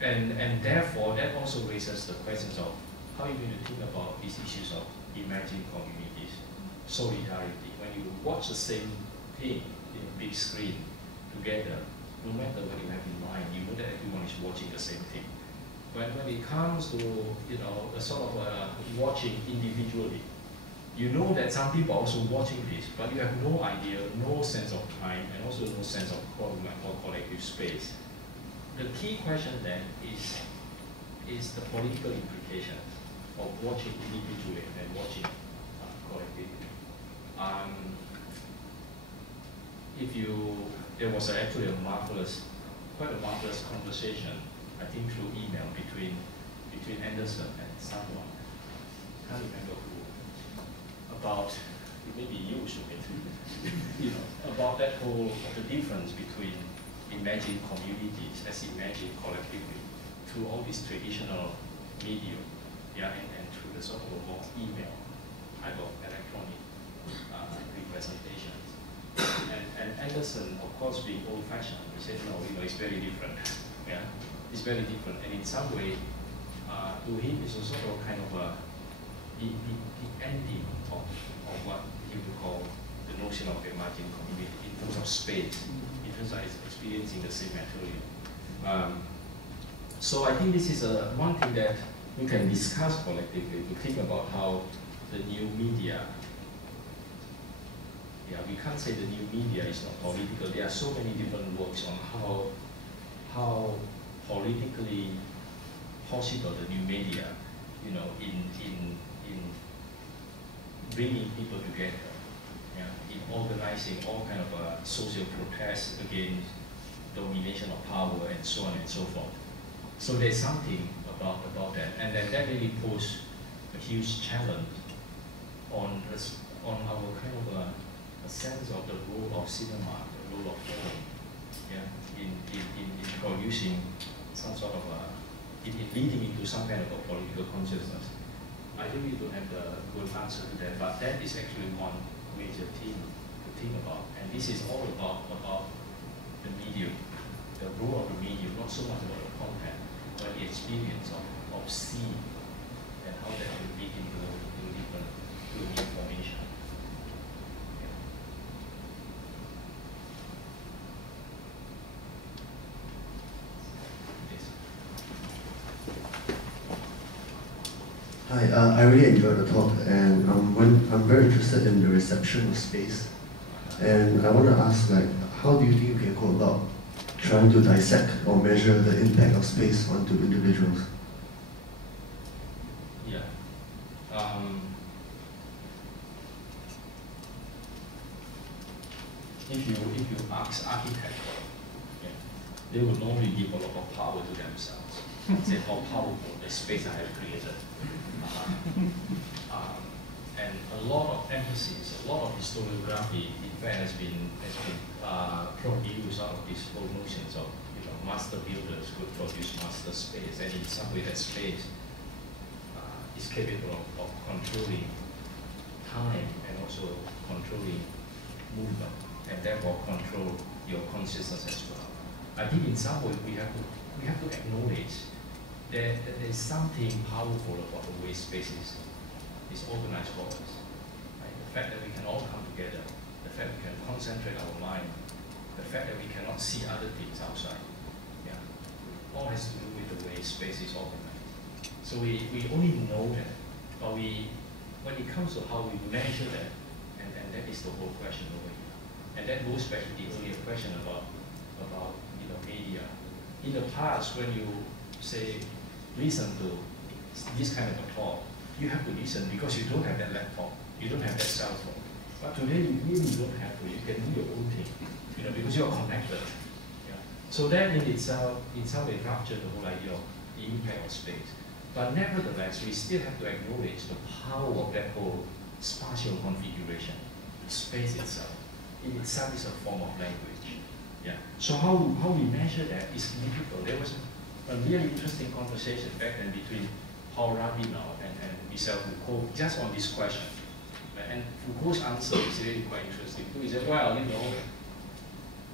And therefore, that also raises the questions of how you're going to think about these issues of emerging communities, solidarity. When you watch the same thing in a big screen together, no matter what you have in mind, you know that everyone is watching the same thing. When it comes to a sort of watching individually, you know that some people are also watching this, but you have no idea, no sense of time, and also no sense of what we might call collective space. The key question then is the political implications of watching individually and watching collectively. There was actually quite a marvelous conversation, I think through email between Anderson and someone, I can't remember who, about, maybe you should be, about that whole, the difference between imagined communities as imagined collectively through all these traditional media, and through the sort of a more email type of electronic representations. And Anderson, of course, being old-fashioned, he said, no, it's very different. Yeah, it's very different, and in some way, to him, it's a sort of kind of the ending of what he would call the notion of emerging community in terms of space, in terms of experiencing the same material. So I think this is one thing that we can discuss collectively to think about how the new media, we can't say the new media is not political. There are so many different works on how politically possible the new media, in bringing people together, in organizing all kind of social protests against domination of power and so on and so forth. So there's something about that, and then that really poses a huge challenge on our kind of a sense of the role of cinema, the role of film, in producing some sort of in leading into some kind of a political consciousness. I really don't have the good answer to that, but that is actually one major theme to think about, and this is all about the medium, the role of the medium, not so much about the content, but the experience of seeing and how that will lead into new information. Hi, I really enjoyed the talk, and I'm very interested in the reception of space. And I want to ask, how do you think you can go about trying to dissect or measure the impact of space onto individuals? Yeah. If you ask architects, they will normally give a lot of power to themselves. Say how powerful the space I have created. And a lot of emphasis, a lot of historiography, in fact, has been produced out of these whole notions of master builders could produce master space, and in some way that space is capable of controlling time and also controlling movement, and therefore control your consciousness as well. I think in some way we have to acknowledge that there's something powerful about the way space is organized for us. Right? The fact that we can all come together, the fact we can concentrate our mind, the fact that we cannot see other things outside, all has to do with the way space is organized. So we only know that, but when it comes to how we measure that, and that is the whole question over here. And that goes back to the earlier question about media. In the past, when you say listen to this kind of a talk, you have to listen because you don't have that laptop, you don't have that cell phone. But today you really don't have to. You can do your own thing, because you are connected. Yeah. So that in itself, in some way, ruptured the whole idea of the impact of space. But nevertheless, we still have to acknowledge the power of that whole spatial configuration, space itself. In itself is a form of language. Yeah. So how we measure that is difficult. There was a really interesting conversation back then between Paul Rabinow and Michel Foucault just on this question. And Foucault's answer is really quite interesting too. He said, well,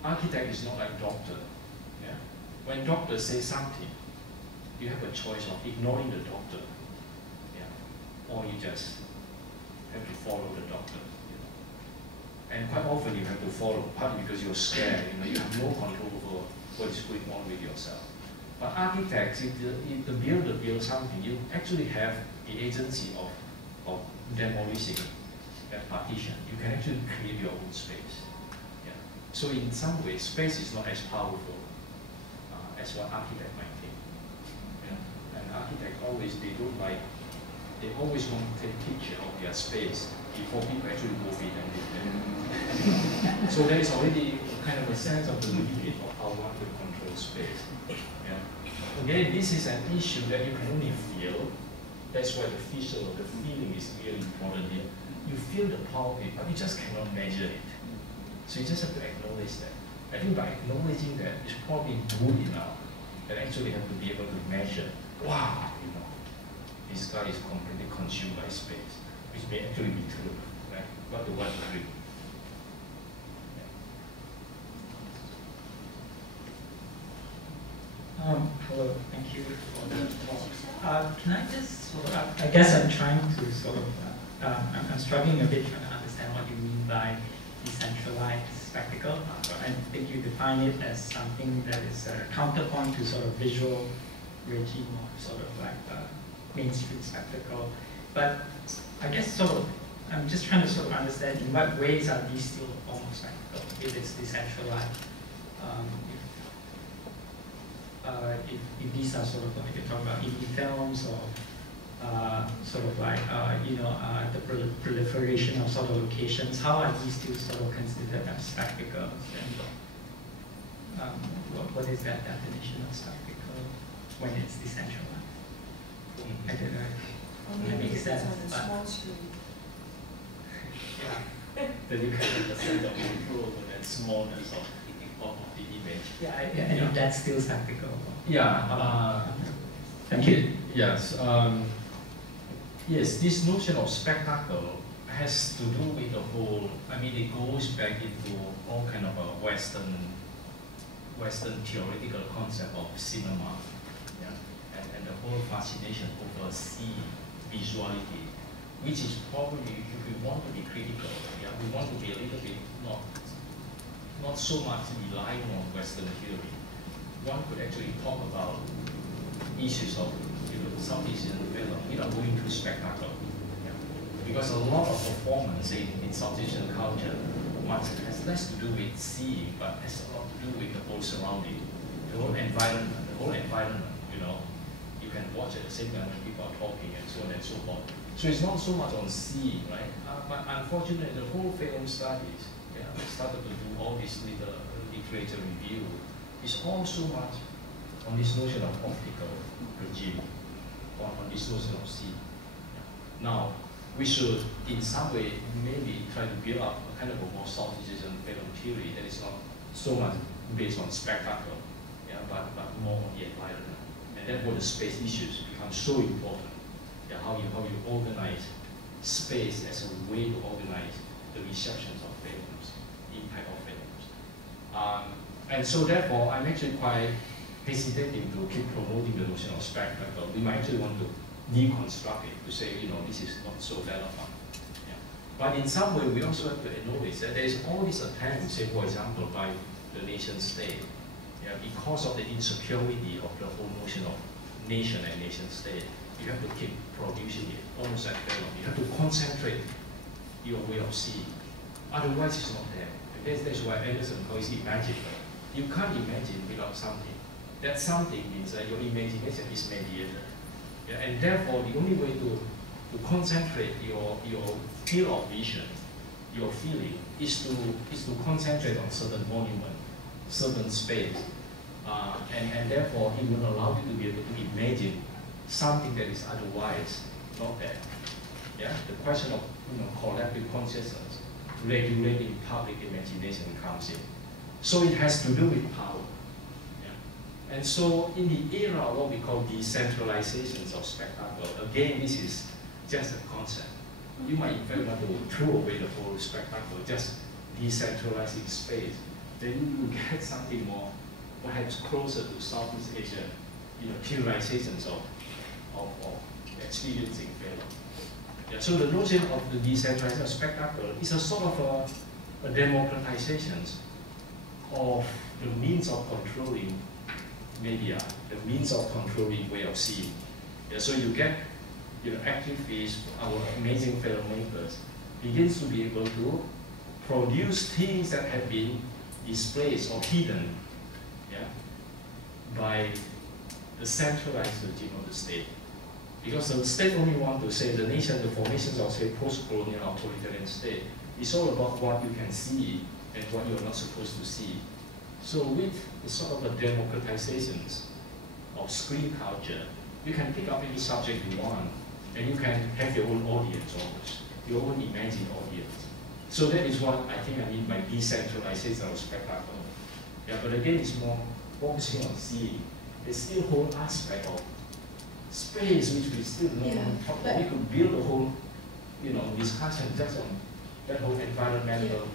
architect is not like doctor. Yeah? When doctor says something, you have a choice of ignoring the doctor, or you just have to follow the doctor. And quite often you have to follow, partly because you're scared, you have no control over what is going on with yourself. But architects, if the builder builds something, you actually have the agency of demolishing that partition. You can actually create your own space. Yeah. So in some ways, space is not as powerful as what architect might think. Yeah. And architects always, they always want to take picture of their space before people actually move it and live there. So there is already kind of a sense of the limit of how one will control space. Yeah. Again, this is an issue that you can only feel. That's why the visual, the feeling is really important here. You feel the power of it, but you just cannot measure it. So you just have to acknowledge that. I think by acknowledging that, it's probably good enough that actually have to be able to measure, wow, this guy is completely consumed by space, which may actually be true, right? What do one agree? Hello, thank you for the talk. Can I just sort of, I guess I'm trying to sort of, I'm struggling a bit trying to understand what you mean by decentralized spectacle. I think you define it as something that is a counterpoint to sort of visual regime or sort of like mainstream spectacle. But I guess sort of, I'm just trying to sort of understand in what ways are these still a form of spectacle if it's decentralized. If these are sort of like you're talking about indie films or sort of like the proliferation of sort of locations, how are these still sort of considered as spectacles? And what is that definition of spectacle when it's decentralized? I don't know if that makes sense. Yeah. Then you can have a sense of control over that smallness of the image. Yeah, and if that's still spectacle. Yeah. Thank you. Yes. Yes, this notion of spectacle has to do with the whole, it goes back into all kind of a Western theoretical concept of cinema. Yeah? And the whole fascination over seeing visuality, which is probably, if we want to be critical, we want to be a little bit not so much relying on Western theory. One could actually talk about issues of Southeast Asian film without going to spectacle. Yeah. Because a lot of performance in Southeast Asian culture has less to do with seeing, but has a lot to do with the whole surrounding, the whole environment. You can watch at the same time when people are talking and so on and so forth. So it's not so much on seeing, right? But unfortunately, the whole film studies, started to do all this literature review, is all so much on this notion of optical regime, on this notion of seeing. Now, we should, in some way, maybe try to build up a kind of a more Southeast Asian film theory that is not so much based on spectacle, but more on the environment. And therefore, the space issues become so important. How you organize space as a way to organize the receptions of films, impact of films. And so therefore, I'm actually quite hesitating to keep promoting the notion of spectacle. We might actually want to deconstruct it, to say, this is not so relevant. Yeah. But in some way, we also have to acknowledge that there is all this attempt, say, for example, by the nation state, because of the insecurity of the whole notion of nation and nation state, You have to keep producing it, almost like film. You have to concentrate your way of seeing. Otherwise, it's not there. And that's why Anderson calls it magical. You can't imagine without something. That something means that your imagination is mediated. Yeah? And therefore, the only way to concentrate your field of vision, your feeling, is to concentrate on certain monument, certain space. And therefore, it will allow you to be able to imagine something that is otherwise not there. Yeah? The question of collective consciousness, regulating public imagination comes in. So it has to do with power. Yeah? And so in the era of what we call decentralizations of spectacle, again, this is just a concept. You might in fact want to throw away the whole spectacle, just decentralizing space. Then you get something more, perhaps closer to Southeast Asia, theorizations of experiencing film. Yeah, so the notion of the decentralization of spectacle is a sort of a democratization of the means of controlling media, the means of controlling way of seeing. Yeah, so you get activists, our amazing filmmakers, begins to be able to produce things that have been displaced or hidden, yeah, by the centralized regime of the state. Because the state only want to say the nation, the formations of say post-colonial authoritarian state, is all about what you can see and what you are not supposed to see. So with the sort of a democratizations of screen culture, you can pick up any subject you want, and you can have your own audience almost, your own imagined audience. So that is what I think I mean by decentralization of spectacle. Yeah, but again, it's more focusing on seeing. There's still a whole aspect of space which we still know. Yeah, we could build a whole, discussion just on that whole environmental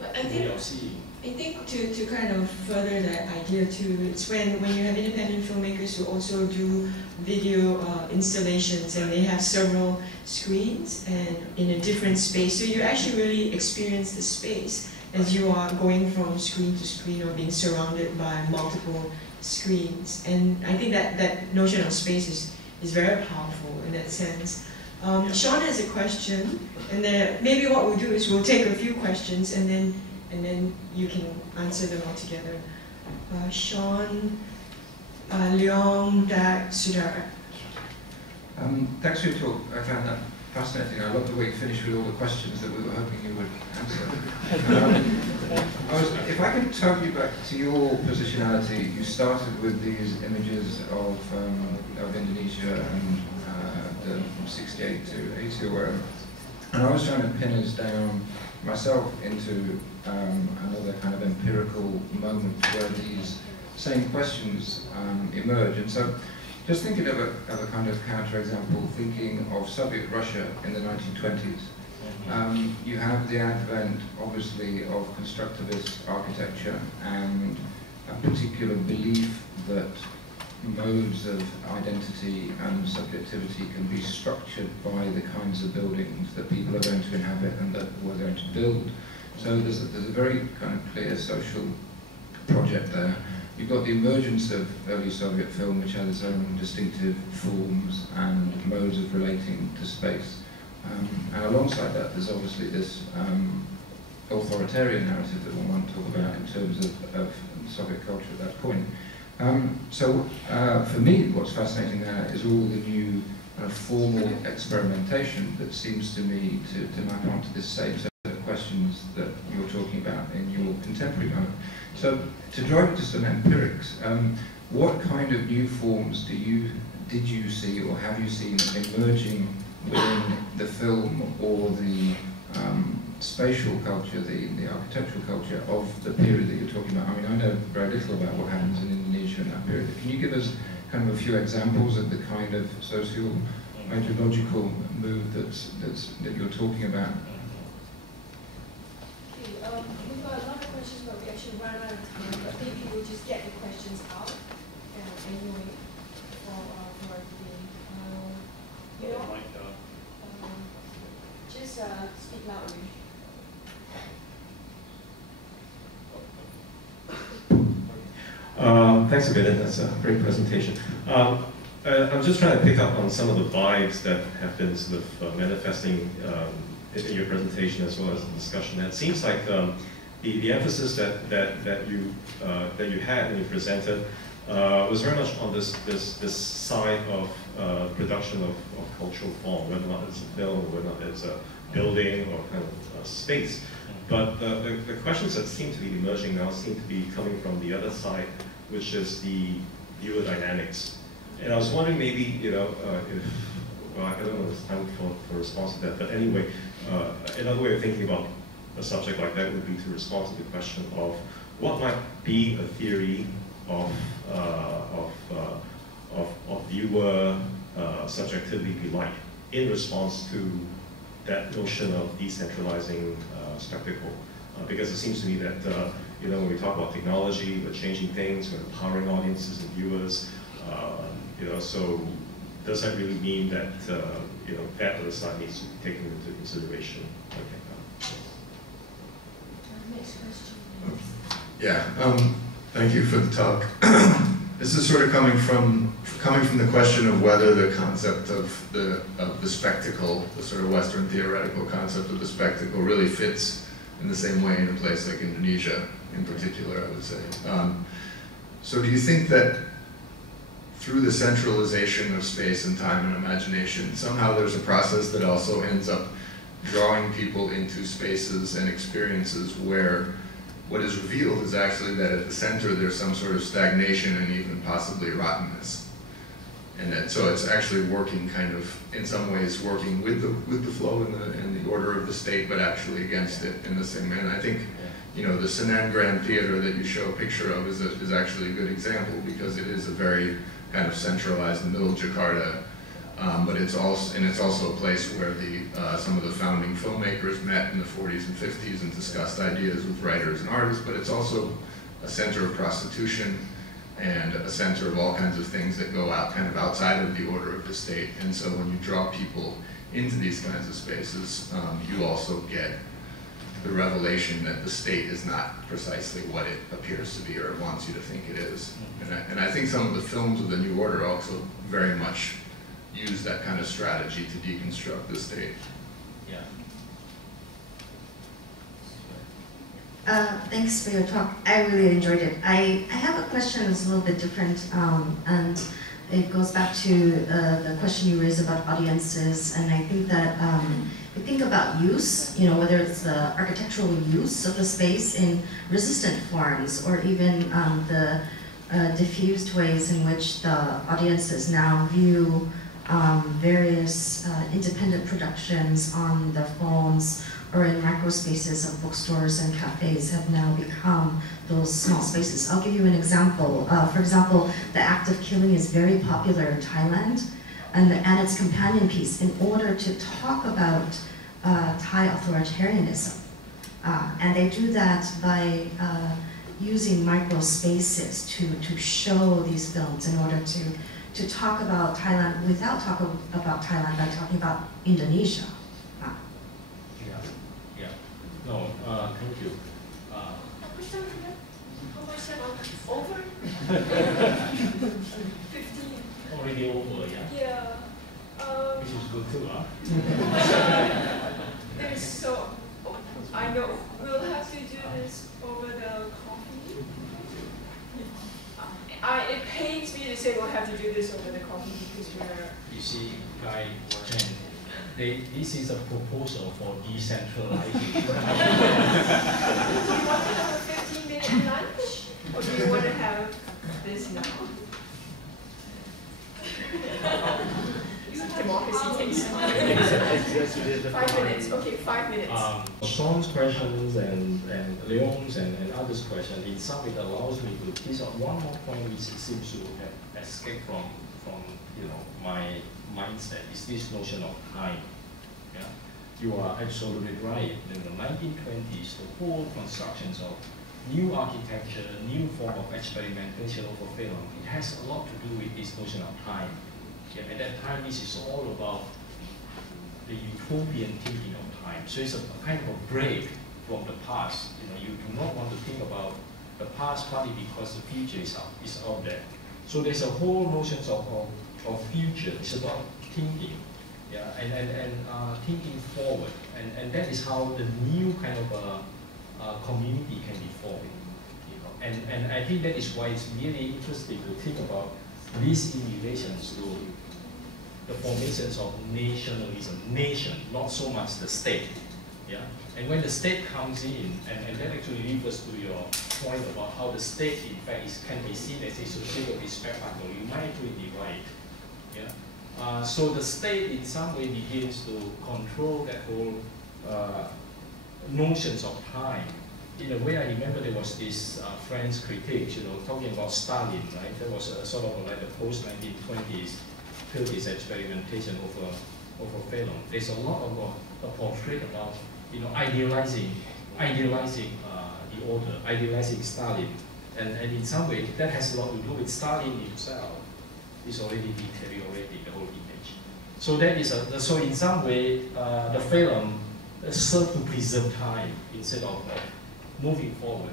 way of seeing. I think to kind of further that idea too, it's when you have independent filmmakers who also do video installations, and they have several screens and in a different space. So you actually really experience the space as you are going from screen to screen or being surrounded by multiple screens. And I think that notion of space is very powerful in that sense. Sean has a question, and then maybe what we'll do is we'll take a few questions and then you can answer them all together. Sean, Leong, Dak, Sudhar. Thanks for your talk. I found that fascinating. I love the way you finished with all the questions that we were hoping you would answer. If I could turn you back to your positionality, you started with these images of Indonesia and from 68 to 80 or wherever. And I was trying to pin us down myself into another kind of empirical moment where these same questions emerge. And so just thinking of a kind of counterexample, thinking of Soviet Russia in the 1920s. You have the advent, obviously, of constructivist architecture and a particular belief that modes of identity and subjectivity can be structured by the kinds of buildings that people are going to inhabit and that we're going to build. So there's a very kind of clear social project there. You've got the emergence of early Soviet film, which has its own distinctive forms and modes of relating to space. And alongside that, there's obviously this authoritarian narrative that we want to talk about in terms of Soviet culture at that point. So for me, what's fascinating there is all the new formal experimentation that seems to me to map onto this same set of questions that you're talking about in your contemporary moment. So to drive it to some empirics, what kind of new forms did you see or have you seen emerging within the film or the spatial culture, the architectural culture of the period that you're talking about? I mean, I know very little about what happens in Indonesia in that period. Can you give us kind of a few examples of the kind of social, ideological move that you're talking about? Okay, we've got a lot of questions, but we actually run out of time. But maybe we'll just get the questions out anyway for today. Just speak loudly. Thanks, Abidin. That's a great presentation. I'm just trying to pick up on some of the vibes that have been sort of manifesting in your presentation as well as the discussion. And it seems like the emphasis that you had when you presented was very much on this side of production of cultural form, whether or not it's a film, or whether or not it's a building or kind of space. But the questions that seem to be emerging now seem to be coming from the other side, which is the viewer dynamics. And I was wondering maybe, you know, well, I don't know if it's time for a response to that, but anyway, another way of thinking about a subject like that would be to respond to the question of what might be a theory of viewer subjectivity be like in response to that notion of decentralizing spectacle. Because it seems to me that, you know, when we talk about technology, we're changing things, we're empowering audiences and viewers, you know, so does that really mean that, you know, that other side needs to be taken into consideration? Okay. Next question. Yeah, thank you for the talk. This is sort of coming from the question of whether the concept of the spectacle, the sort of Western theoretical concept of the spectacle, really fits in the same way in a place like Indonesia, in particular, I would say. So do you think that through the centralization of space and time and imagination, somehow there's a process that also ends up drawing people into spaces and experiences where what is revealed is actually that at the center there's some sort of stagnation and even possibly rottenness. And that, so it's actually working kind of, in some ways, working with the flow and the order of the state, but actually against it in the same way. And I think, you know, the Senan Grand Theater that you show a picture of is actually a good example, because it is a very kind of centralized in the middle of Jakarta, but it's also a place where some of the founding filmmakers met in the 40s and 50s and discussed ideas with writers and artists, but it's also a center of prostitution and a center of all kinds of things that go out kind of outside of the order of the state. And so when you draw people into these kinds of spaces, you also get the revelation that the state is not precisely what it appears to be or wants you to think it is. And I think some of the films of the New Order also very much use that kind of strategy to deconstruct the state. Yeah. Thanks for your talk. I really enjoyed it. I have a question that's a little bit different, and it goes back to the question you raised about audiences. And I think that we think about use, you know, whether it's the architectural use of the space in resistant forms, or even the diffused ways in which the audiences now view various independent productions on their phones or in microspaces of bookstores and cafes have now become those small spaces. I'll give you an example. For example, The Act of Killing is very popular in Thailand, and its companion piece, in order to talk about Thai authoritarianism. And they do that by using microspaces to show these films in order to talk about Thailand without talking about Thailand by talking about Indonesia. No, thank you. How much time do we have? How much time? Over? 15. Already over, yeah? Yeah. Which is good too, huh? There's so, I know we'll have to do this over the coffee. It pains me to say we'll have to do this over the coffee because we're... You see, Guy, Chen, this is a proposal for decentralizing. Do you want to have a 15-minute lunch? Or do you want to have this now? Democracy takes 5 minutes. Okay, 5 minutes. Sean's questions and Leon's and others' questions, in some it allows me to tease out one more point which seems to have escaped from you know, my mindset, is this notion of time. Yeah? You are absolutely right. In the 1920s, the whole constructions of new architecture, new form of experimentation over film, it has a lot to do with this notion of time. Yeah, at that time, this is all about the utopian thinking of time. So it's a kind of a break from the past. You know, you do not want to think about the past partly because the future is out there. So there's a whole notion of of future. It's about thinking, yeah, and thinking forward, and that is how the new kind of community can be formed. You know? And I think that is why it's really interesting to think about this in relations to the formations of nationalism, nation, not so much the state. Yeah? And when the state comes in, and that actually refers to your point about how the state, in fact, can be seen as a social respect factor, you might actually be right. Yeah? So the state, in some way, begins to control that whole notions of time. In a way, I remember there was this French critic, you know, talking about Stalin, right? There was a sort of like a post-1920s, 30s experimentation over film. There's a lot of a portrait about, you know, idealizing the order, idealizing Stalin, and in some way that has a lot to do with Stalin himself. Is already deteriorating the whole image. So that is so in some way the film serves to preserve time instead of moving forward.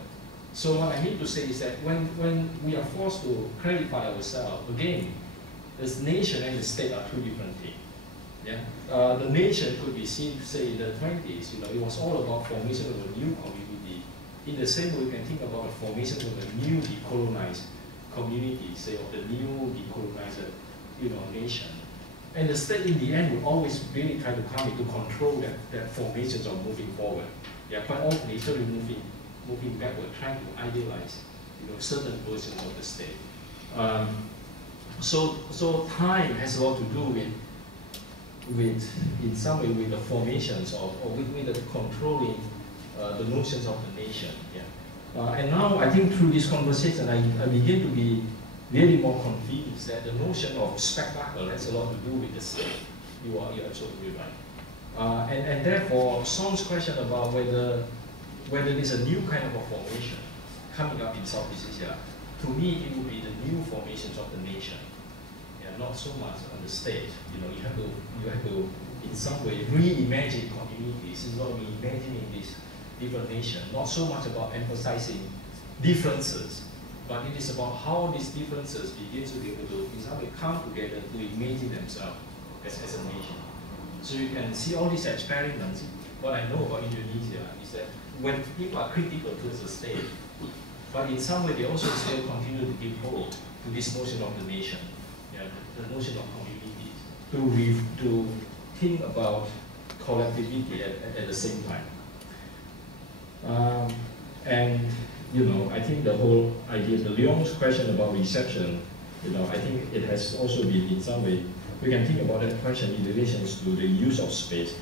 So what I mean to say is that when we are forced to clarify ourselves again, this nation and the state are two different things. Yeah? The nation could be seen, say, in the 20s, you know, it was all about formation of a new community. In the same way, we can think about the formation of a new decolonized community, say, of the new decolonized, you know, nation. And the state, in the end, will always really try to come in to control that formations of moving forward. Yeah, quite often, it's really moving backward, trying to idealize, you know, certain versions of the state. So time has a lot to do with in some way, with the formations of, or with the controlling the notions of the nation. Yeah. And now I think through this conversation, I begin to be really more convinced that the notion of spectacle has a lot to do with the state. You're absolutely right. And therefore, Son's question about whether there's a new kind of a formation coming up in Southeast Asia, to me it would be the new formations of the nation. Not so much on the state. You know, you have to in some way reimagine communities. It's not reimagining this different nation. Not so much about emphasizing differences, but it is about how these differences begin to be able to in some way come together to imagine themselves as a nation. So you can see all these experiments. What I know about Indonesia is that when people are critical towards the state, but in some way they also still continue to give hope to this notion of the nation. The notion of community, to think about collectivity at the same time. And, you know, I think the whole idea, the Leong's question about reception, you know, I think it has also been in some way, we can think about that question in relation to the use of space.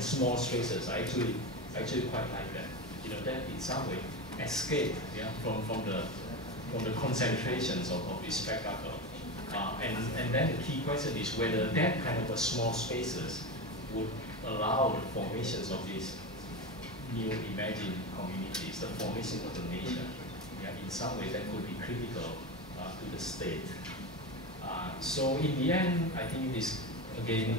Small spaces, I actually quite like that. You know, that in some way escape from the concentrations of this spectacle. And then the key question is whether that kind of a small spaces would allow the formations of these new imagined communities, the formation of the nation. Yeah, in some way that could be critical to the state. So in the end, I think it is again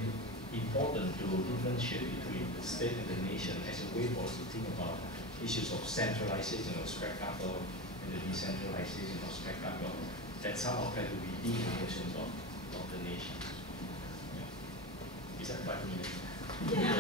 important to differentiate between the state and the nation as a way for us to think about issues of centralization of spectacle and the decentralization of spectacle. That somehow try to redeem the notions of the nation. Yeah. Is that 5 minutes? Yeah.